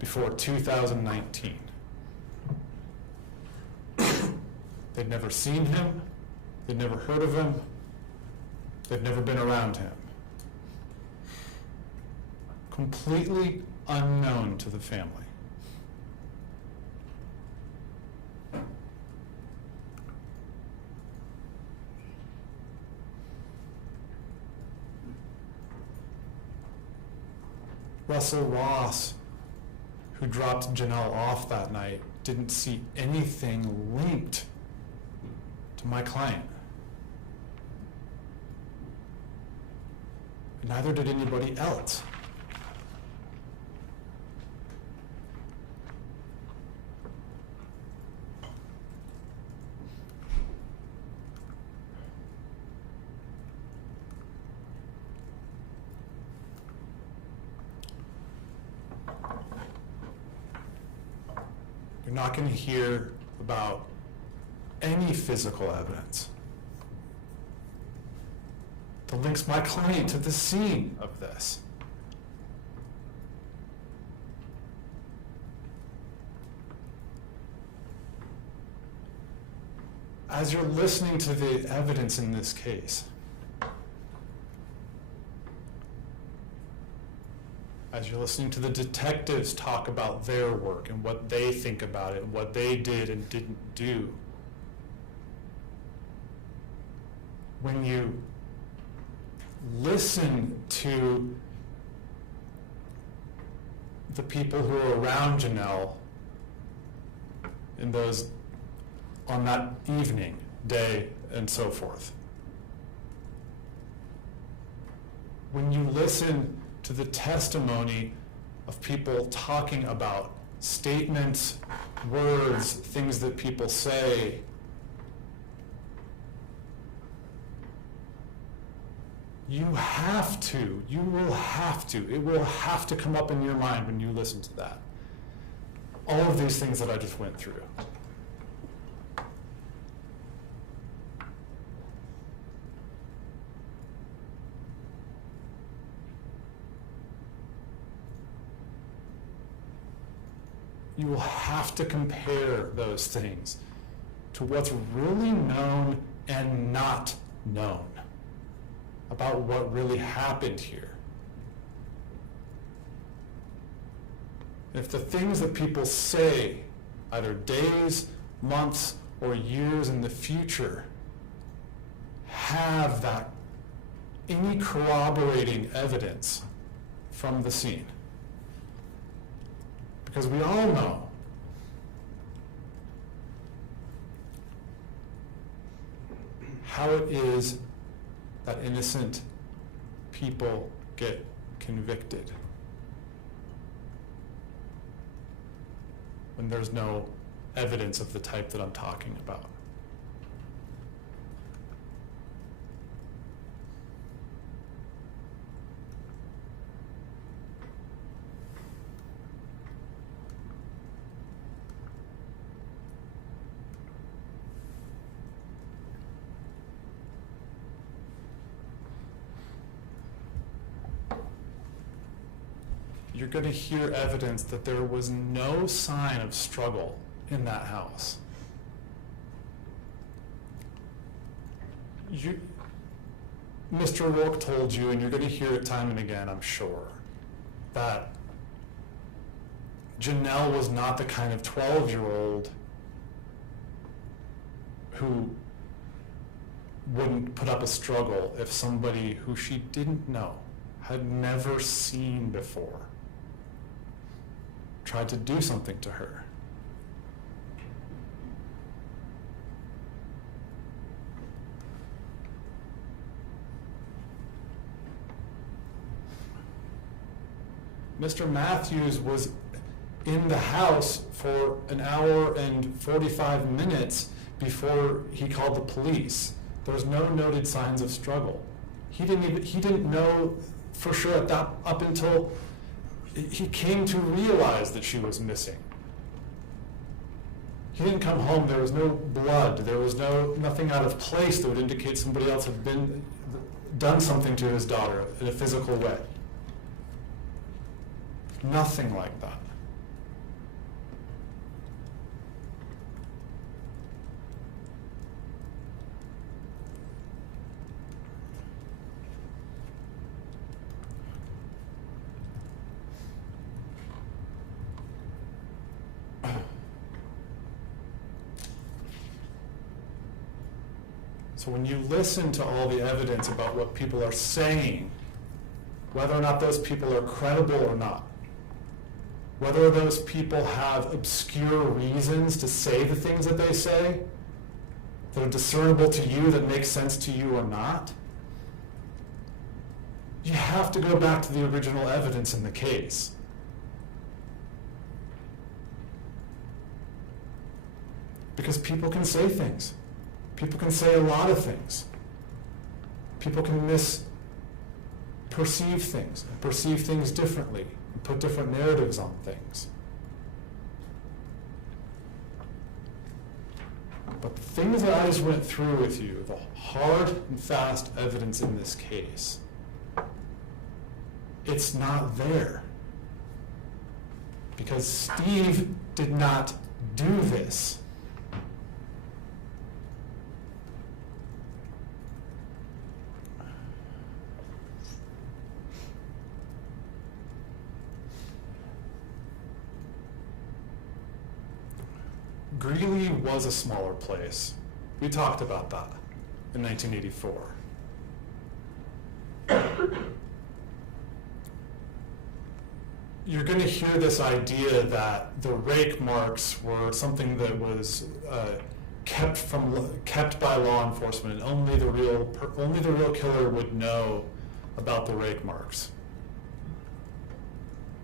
before 2019. They'd never seen him, they'd never heard of him, they'd never been around him. Completely unknown to the family. Russell Ross, who dropped Janelle off that night, didn't see anything linked to my client. And neither did anybody else. You're not going to hear about any physical evidence that links my client to the scene of this. As you're listening to the evidence in this case, as you're listening to the detectives talk about their work and what they think about it and what they did and didn't do, when you listen to the people who are around Janelle in those, on that evening, day, and so forth, when you listen to the testimony of people talking about statements, words, things that people say, you will have to, it will have to come up in your mind when you listen to that. All of these things that I just went through. You will have to compare those things to what's really known and not known about what really happened here. If the things that people say, either days, months, or years in the future, have that any corroborating evidence from the scene. Because we all know how it is that innocent people get convicted when there's no evidence of the type that I'm talking about. You're going to hear evidence that there was no sign of struggle in that house. Mr. O'Rourke told you, and you're going to hear it time and again, I'm sure, that Janelle was not the kind of 12-year-old who wouldn't put up a struggle if somebody who she didn't know, had never seen before, tried to do something to her. Mr. Matthews was in the house for an hour and 45 minutes before he called the police. There was no noted signs of struggle. He didn't know for sure up until he came to realize that she was missing. He didn't come home, there was no blood, there was nothing out of place that would indicate somebody else had done something to his daughter in a physical way. Nothing like that. So when you listen to all the evidence about what people are saying, whether or not those people are credible or not, whether those people have obscure reasons to say the things that they say, that are discernible to you, that make sense to you or not, you have to go back to the original evidence in the case. Because people can say things. People can say a lot of things. People can misperceive things, and perceive things differently, and put different narratives on things. But the things that I just went through with you, the hard and fast evidence in this case, it's not there. Because Steve did not do this. Greeley was a smaller place. We talked about that in 1984. You're going to hear this idea that the rake marks were something that was kept by law enforcement, and only the real killer would know about the rake marks.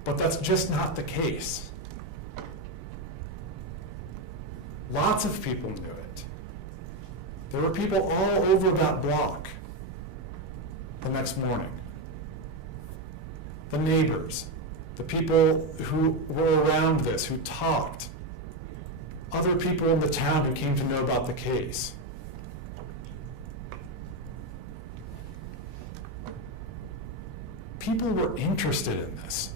But that's just not the case. Lots of people knew it. There were people all over that block the next morning. The neighbors, the people who were around this, who talked, other people in the town who came to know about the case. People were interested in this.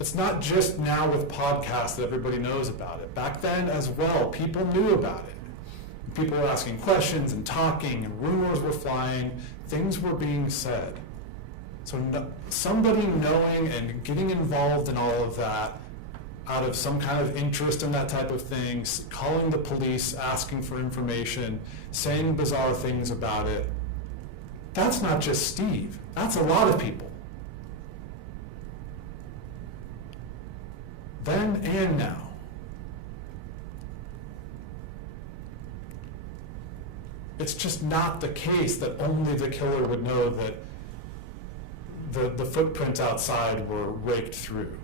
It's not just now with podcasts that everybody knows about it. Back then as well, people knew about it. People were asking questions and talking, and rumors were flying, things were being said. So somebody knowing and getting involved in all of that out of some kind of interest in that type of thing, calling the police, asking for information, saying bizarre things about it, that's not just Steve. That's a lot of people. Then and now. It's just not the case that only the killer would know that the footprints outside were raked through.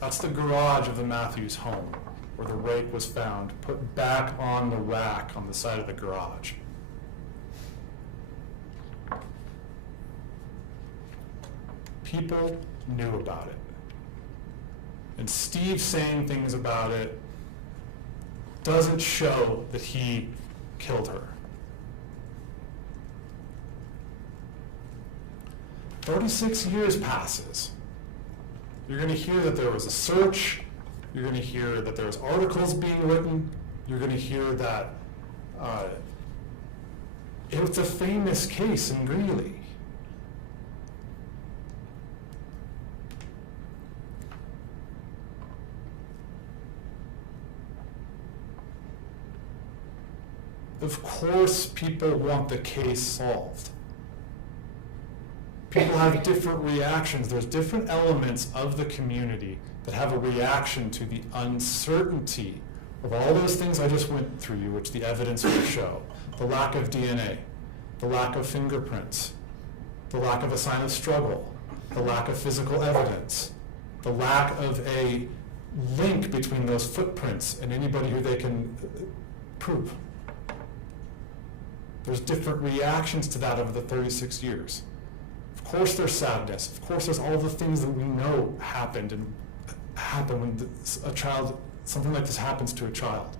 That's the garage of the Matthews home, where the rake was found, put back on the rack on the side of the garage. People knew about it. And Steve saying things about it doesn't show that he killed her. 36 years passes. You're going to hear that there was a search. You're going to hear that there's articles being written. You're going to hear that it's a famous case in Greeley. Of course, people want the case solved. People have different reactions. There's different elements of the community that have a reaction to the uncertainty of all those things I just went through you, which the evidence will show. The lack of DNA, the lack of fingerprints, the lack of a sign of struggle, the lack of physical evidence, the lack of a link between those footprints and anybody who they can prove. There's different reactions to that over the 36 years. Of course there's sadness. Of course there's all the things that we know happened and happen when a child, something like this happens to a child.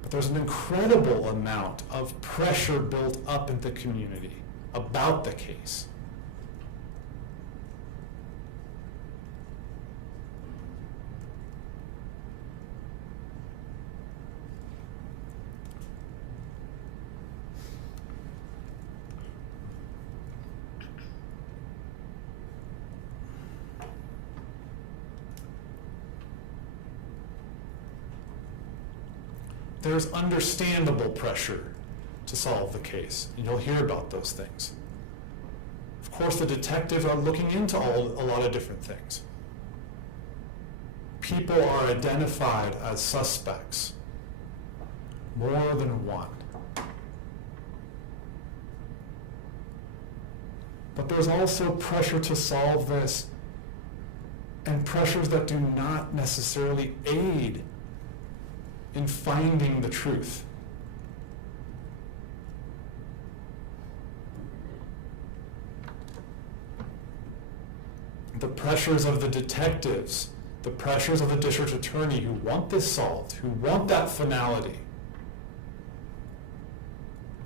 But there's an incredible amount of pressure built up in the community about the case. There's understandable pressure to solve the case, and you'll hear about those things. Of course, the detectives are looking into a lot of different things. People are identified as suspects, more than one. But there's also pressure to solve this, and pressures that do not necessarily aid in finding the truth. The pressures of the detectives, the pressures of the district attorney who want this solved, who want that finality.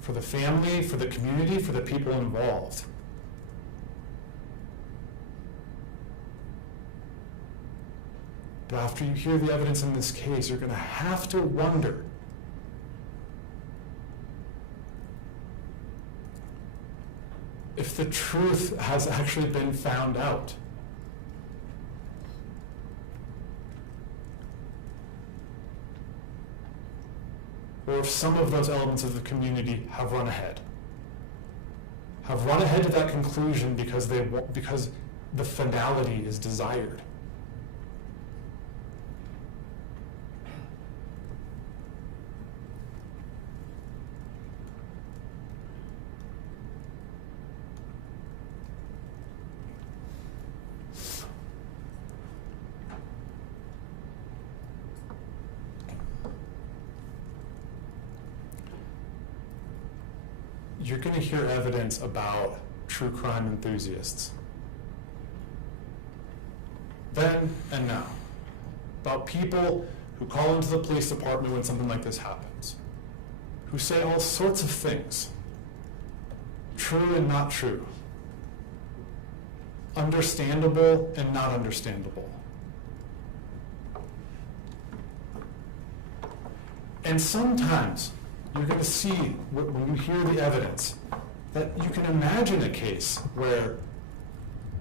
For the family, for the community, for the people involved. But after you hear the evidence in this case, you're going to have to wonder, if the truth has actually been found out. Or if some of those elements of the community have run ahead. Have run ahead to that conclusion because the finality is desired. You're going to hear evidence about true crime enthusiasts. Then and now. About people who call into the police department when something like this happens. Who say all sorts of things. True and not true. Understandable and not understandable. And sometimes you're going to see, when you hear the evidence, that you can imagine a case where,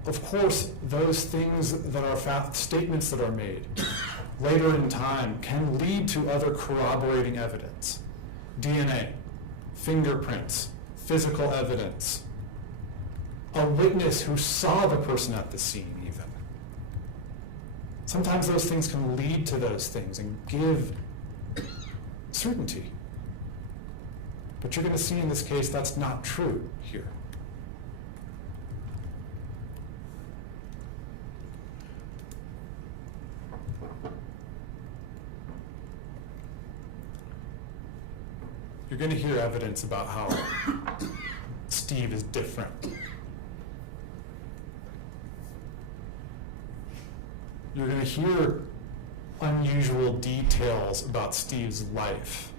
of course, those things that are statements that are made later in time can lead to other corroborating evidence. DNA, fingerprints, physical evidence, a witness who saw the person at the scene even. Sometimes those things can lead to those things and give certainty. But you're going to see in this case that's not true here. You're going to hear evidence about how Steve is different. You're going to hear unusual details about Steve's life,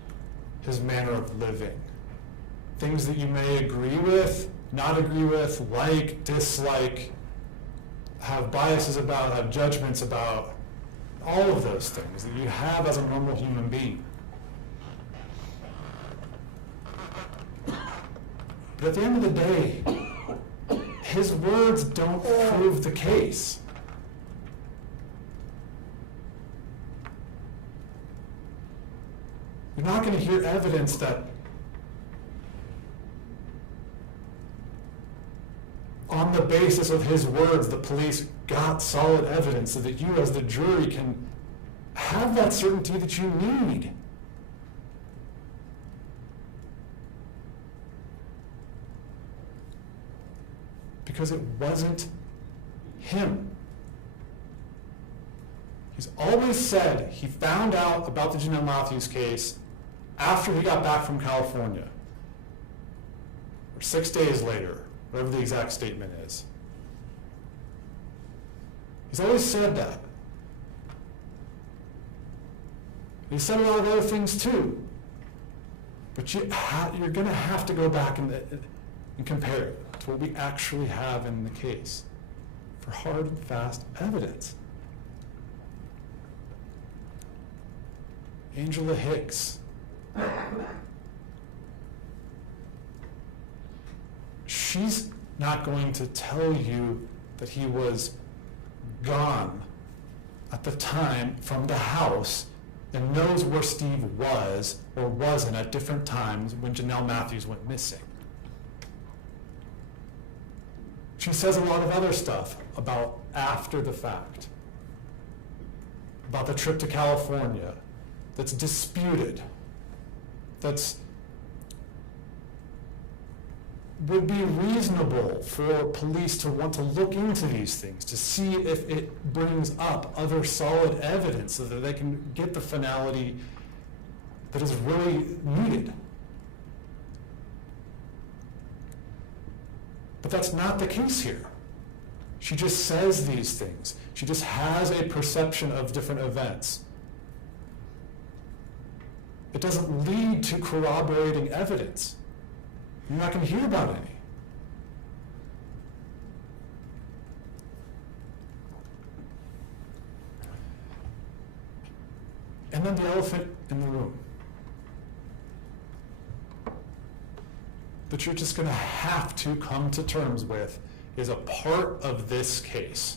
his manner of living. Things that you may agree with, not agree with, like, dislike, have biases about, have judgments about, all of those things that you have as a normal human being. But at the end of the day, his words don't prove the case. You're not going to hear evidence that the basis of his words, the police got solid evidence so that you as the jury can have that certainty that you need. Because it wasn't him. He's always said he found out about the Jonelle Matthews case after he got back from California, or 6 days later, whatever the exact statement is. He's always said that. He said a lot of other things too. But you're going to have to go back and compare it to what we actually have in the case for hard and fast evidence. Angela Hicks. She's not going to tell you that he was gone at the time from the house and knows where Steve was or wasn't at different times when Jonelle Matthews went missing. She says a lot of other stuff about after the fact, about the trip to California, that's disputed, would be reasonable for police to want to look into these things, to see if it brings up other solid evidence so that they can get the finality that is really needed. But that's not the case here. She just says these things. She just has a perception of different events. It doesn't lead to corroborating evidence. You're not going to hear about any. And then the elephant in the room that you're just going to have to come to terms with is a part of this case.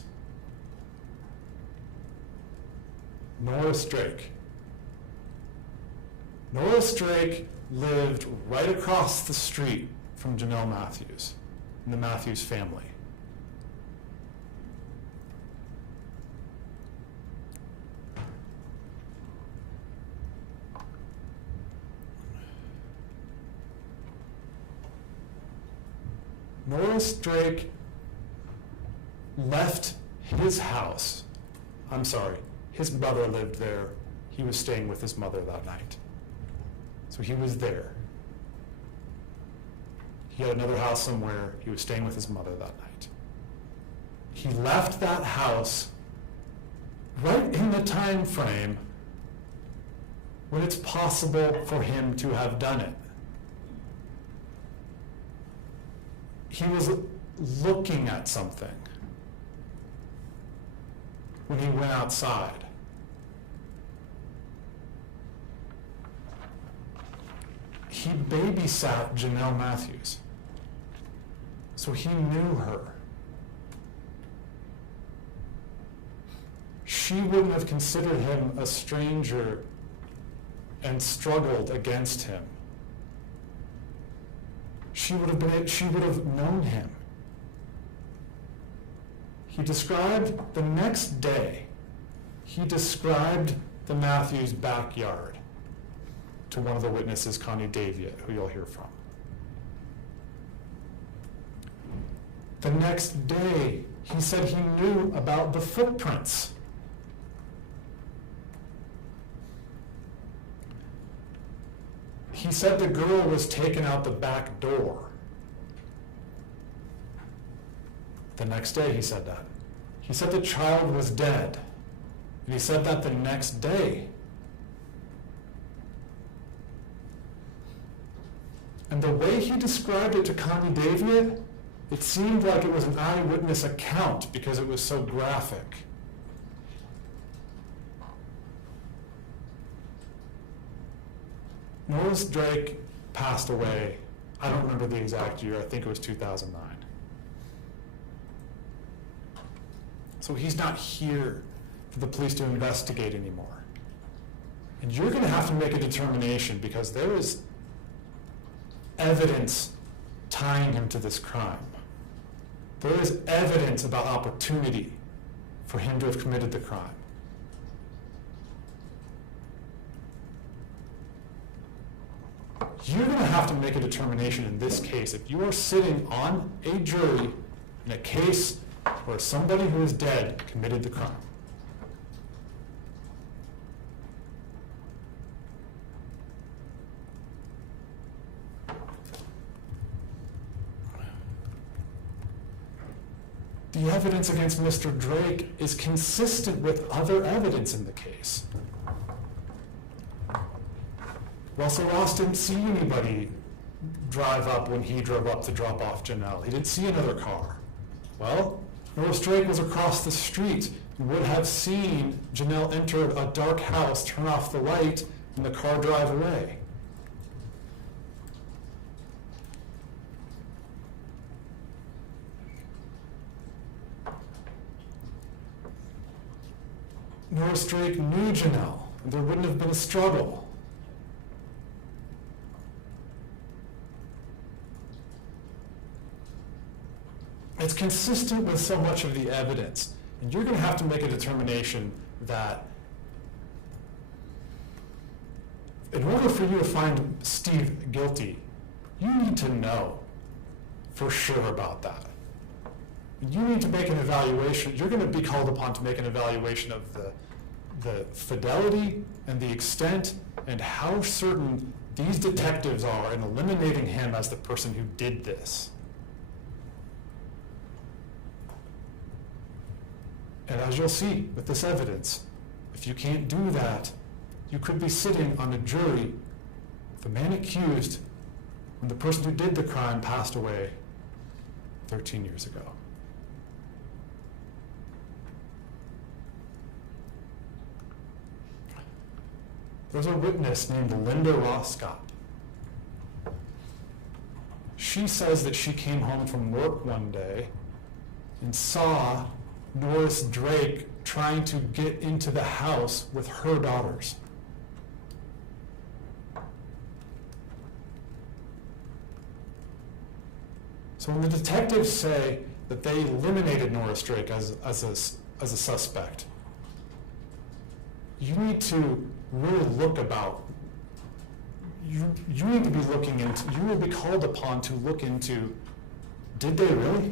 Norris Drake. Norris Drake lived right across the street from Jonelle Matthews and the Matthews family. Norris Drake left his house. I'm sorry, his mother lived there. He was staying with his mother that night. So he was there. He had another house somewhere. He was staying with his mother that night. He left that house right in the time frame when it's possible for him to have done it. He was looking at something when he went outside. He babysat Jonelle Matthews, so he knew her. She wouldn't have considered him a stranger and struggled against him. She would have known him. He described the next day, he described the Matthews backyard to one of the witnesses, Connie Davitt, who you'll hear from. The next day, he said he knew about the footprints. He said the girl was taken out the back door. The next day he said that. He said the child was dead. And he said that the next day. And the way he described it to Connie Davitt, it seemed like it was an eyewitness account because it was so graphic. Norris Drake passed away, I don't remember the exact year, I think it was 2009. So he's not here for the police to investigate anymore. And you're going to have to make a determination because there is evidence tying him to this crime There is evidence about opportunity for him to have committed the crime. You're going to have to make a determination in this case. If you are sitting on a jury in a case where somebody who is dead committed the crime, the evidence against Mr. Drake is consistent with other evidence in the case. Russell Ross didn't see anybody drive up when he drove up to drop off Janelle. He didn't see another car. Well, Norris Drake was across the street and would have seen Janelle enter a dark house, turn off the light, and the car drive away. Norris Drake knew Janelle, and there wouldn't have been a struggle. It's consistent with so much of the evidence, and you're going to have to make a determination that in order for you to find Steve guilty, you need to know for sure about that. You need to make an evaluation. You're going to be called upon to make an evaluation of the fidelity and the extent and how certain these detectives are in eliminating him as the person who did this. And as you'll see with this evidence, if you can't do that, you could be sitting on a jury with a man accused when the person who did the crime passed away 13 years ago. There's a witness named Linda Roscott. She says that she came home from work one day and saw Norris Drake trying to get into the house with her daughters. So when the detectives say that they eliminated Norris Drake as a suspect, you need to really look about, you need to be looking into, you will be called upon to look into, did they really?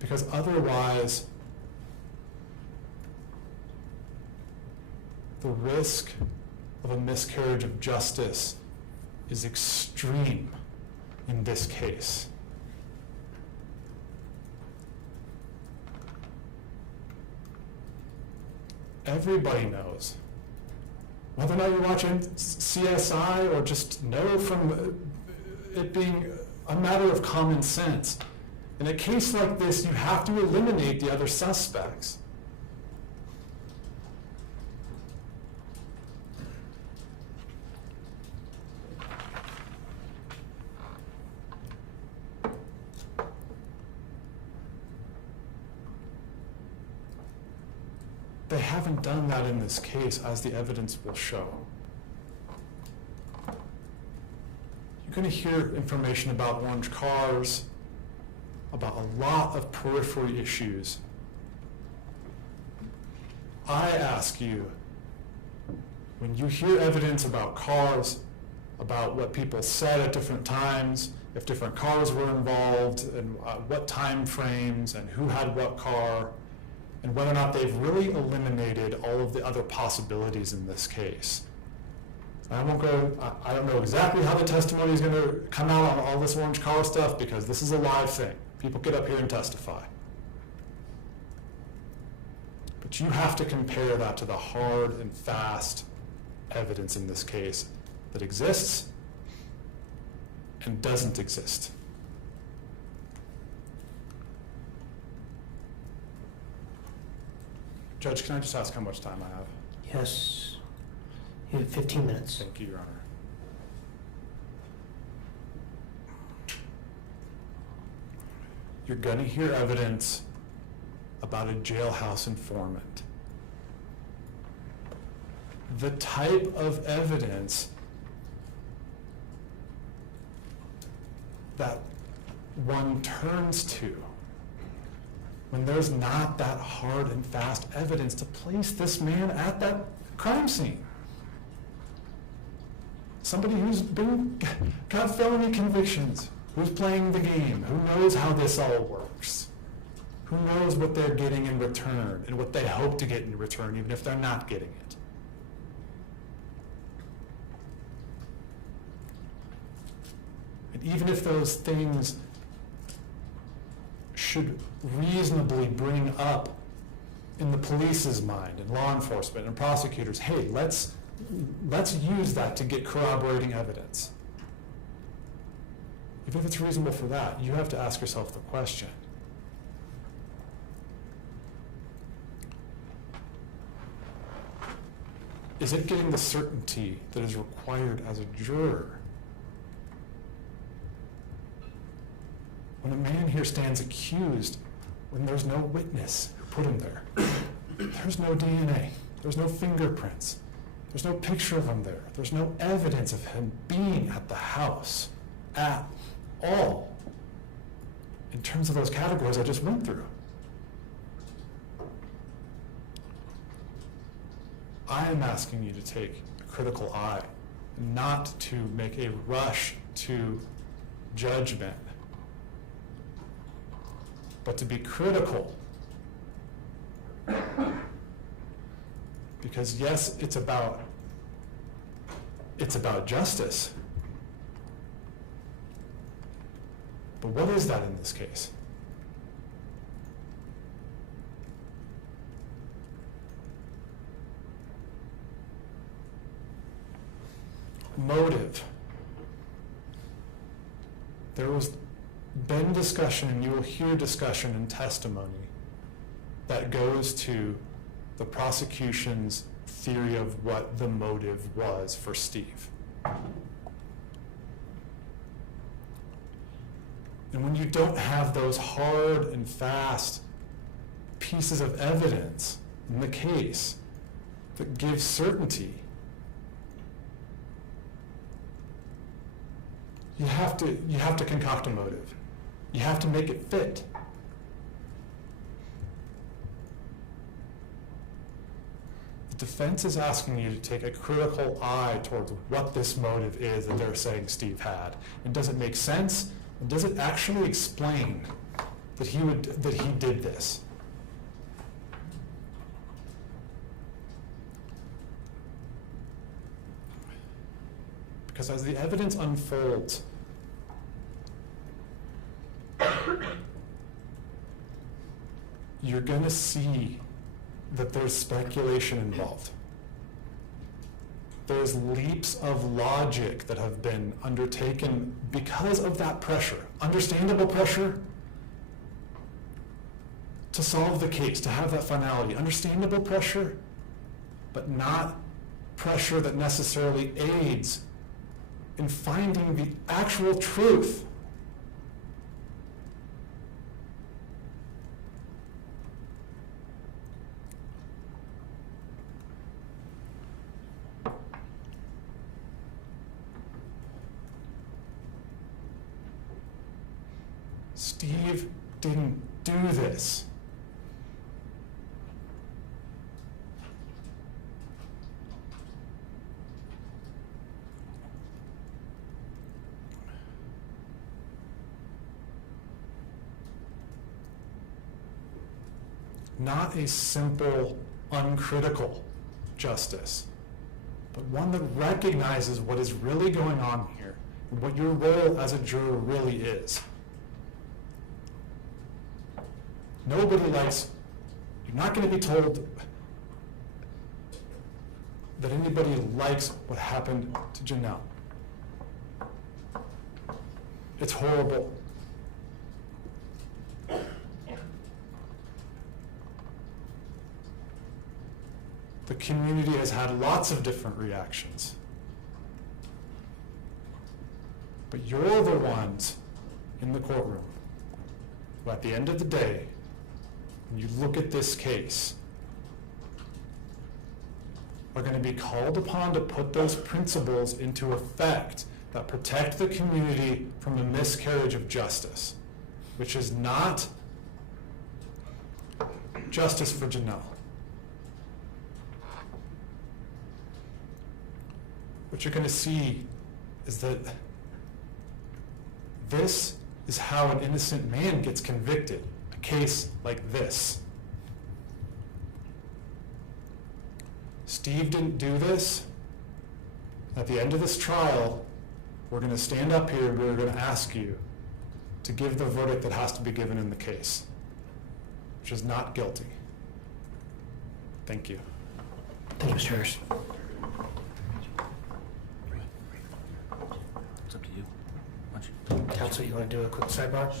Because otherwise, the risk of a miscarriage of justice is extreme in this case. Everybody knows, whether or not you're watching CSI or just know from it being a matter of common sense. In a case like this, you have to eliminate the other suspects. They haven't done that in this case, as the evidence will show. You're going to hear information about orange cars, about a lot of periphery issues. I ask you, when you hear evidence about cars, about what people said at different times, if different cars were involved, and what time frames, and who had what car, and whether or not they've really eliminated all of the other possibilities in this case. I won't go, I don't know exactly how the testimony is going to come out on all this orange car stuff, because this is a live thing. People get up here and testify. But you have to compare that to the hard and fast evidence in this case that exists and doesn't exist. Judge, can I just ask how much time I have? Yes. You have 15 minutes. Thank you, Your Honor. You're going to hear evidence about a jailhouse informant. The type of evidence that one turns to when there's not that hard and fast evidence to place this man at that crime scene. Somebody who's got felony convictions, who's playing the game, who knows how this all works, who knows what they're getting in return and what they hope to get in return, even if they're not getting it. And even if those things should reasonably bring up in the police's mind and law enforcement and prosecutors, hey, let's use that to get corroborating evidence. Even if it's reasonable for that, you have to ask yourself the question. Is it getting the certainty that is required as a juror? When a man here stands accused, when there's no witness who put him there, there's no DNA, there's no fingerprints, there's no picture of him there, there's no evidence of him being at the house at all, in terms of those categories I just went through. I am asking you to take a critical eye, not to make a rush to judgment, but to be critical. Because yes, it's about justice. But what is that in this case? Motive. There was been discussion, and you will hear discussion and testimony that goes to the prosecution's theory of what the motive was for Steve. And when you don't have those hard and fast pieces of evidence in the case that give certainty, you have to concoct a motive. You have to make it fit. The defense is asking you to take a critical eye towards what this motive is that they're saying Steve had. And does it make sense? And does it actually explain that he did this? Because as the evidence unfolds, you're going to see that there's speculation involved. There's leaps of logic that have been undertaken because of that pressure, understandable pressure to solve the case, to have that finality, understandable pressure, but not pressure that necessarily aids in finding the actual truth. Steve didn't do this. Not a simple, uncritical justice, but one that recognizes what is really going on here and what your role as a juror really is. Nobody likes, you're not going to be told that anybody likes what happened to Janelle. It's horrible. The community has had lots of different reactions. But you're the ones in the courtroom who, at the end of the day, when you look at this case, are going to be called upon to put those principles into effect that protect the community from a miscarriage of justice, which is not justice for Janelle. What you're going to see is that this is how an innocent man gets convicted, a case like this. Steve didn't do this. At the end of this trial, we're going to stand up here and we're going to ask you to give the verdict that has to be given in the case, which is not guilty. Thank you. Thank you, Mr. Harris. It's up to you. Why don't you- Counsel, you want to do a quick sidebar?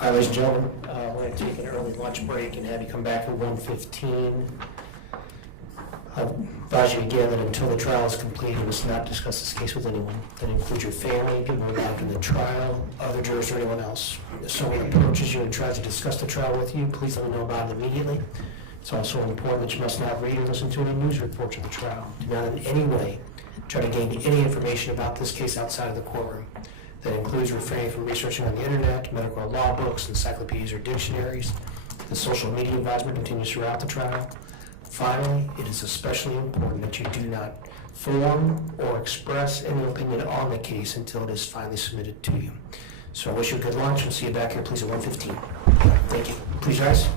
All right, ladies and gentlemen, we're going to take an early lunch break and have you come back at 1:15. I advise you again that until the trial is completed, you must not discuss this case with anyone. That includes your family, people involved in the trial, other jurors, or anyone else. If someone approaches you and tries to discuss the trial with you, please let me know about it immediately. It's also important that you must not read or listen to any news reports of the trial. Do not in any way try to gain any information about this case outside of the courtroom. That includes refraining from researching on the internet, medical law books, encyclopedias, or dictionaries. The social media advisement continues throughout the trial. Finally, it is especially important that you do not form or express any opinion on the case until it is finally submitted to you. So I wish you a good lunch. We'll see you back here, please, at 1:15. Thank you. Please rise.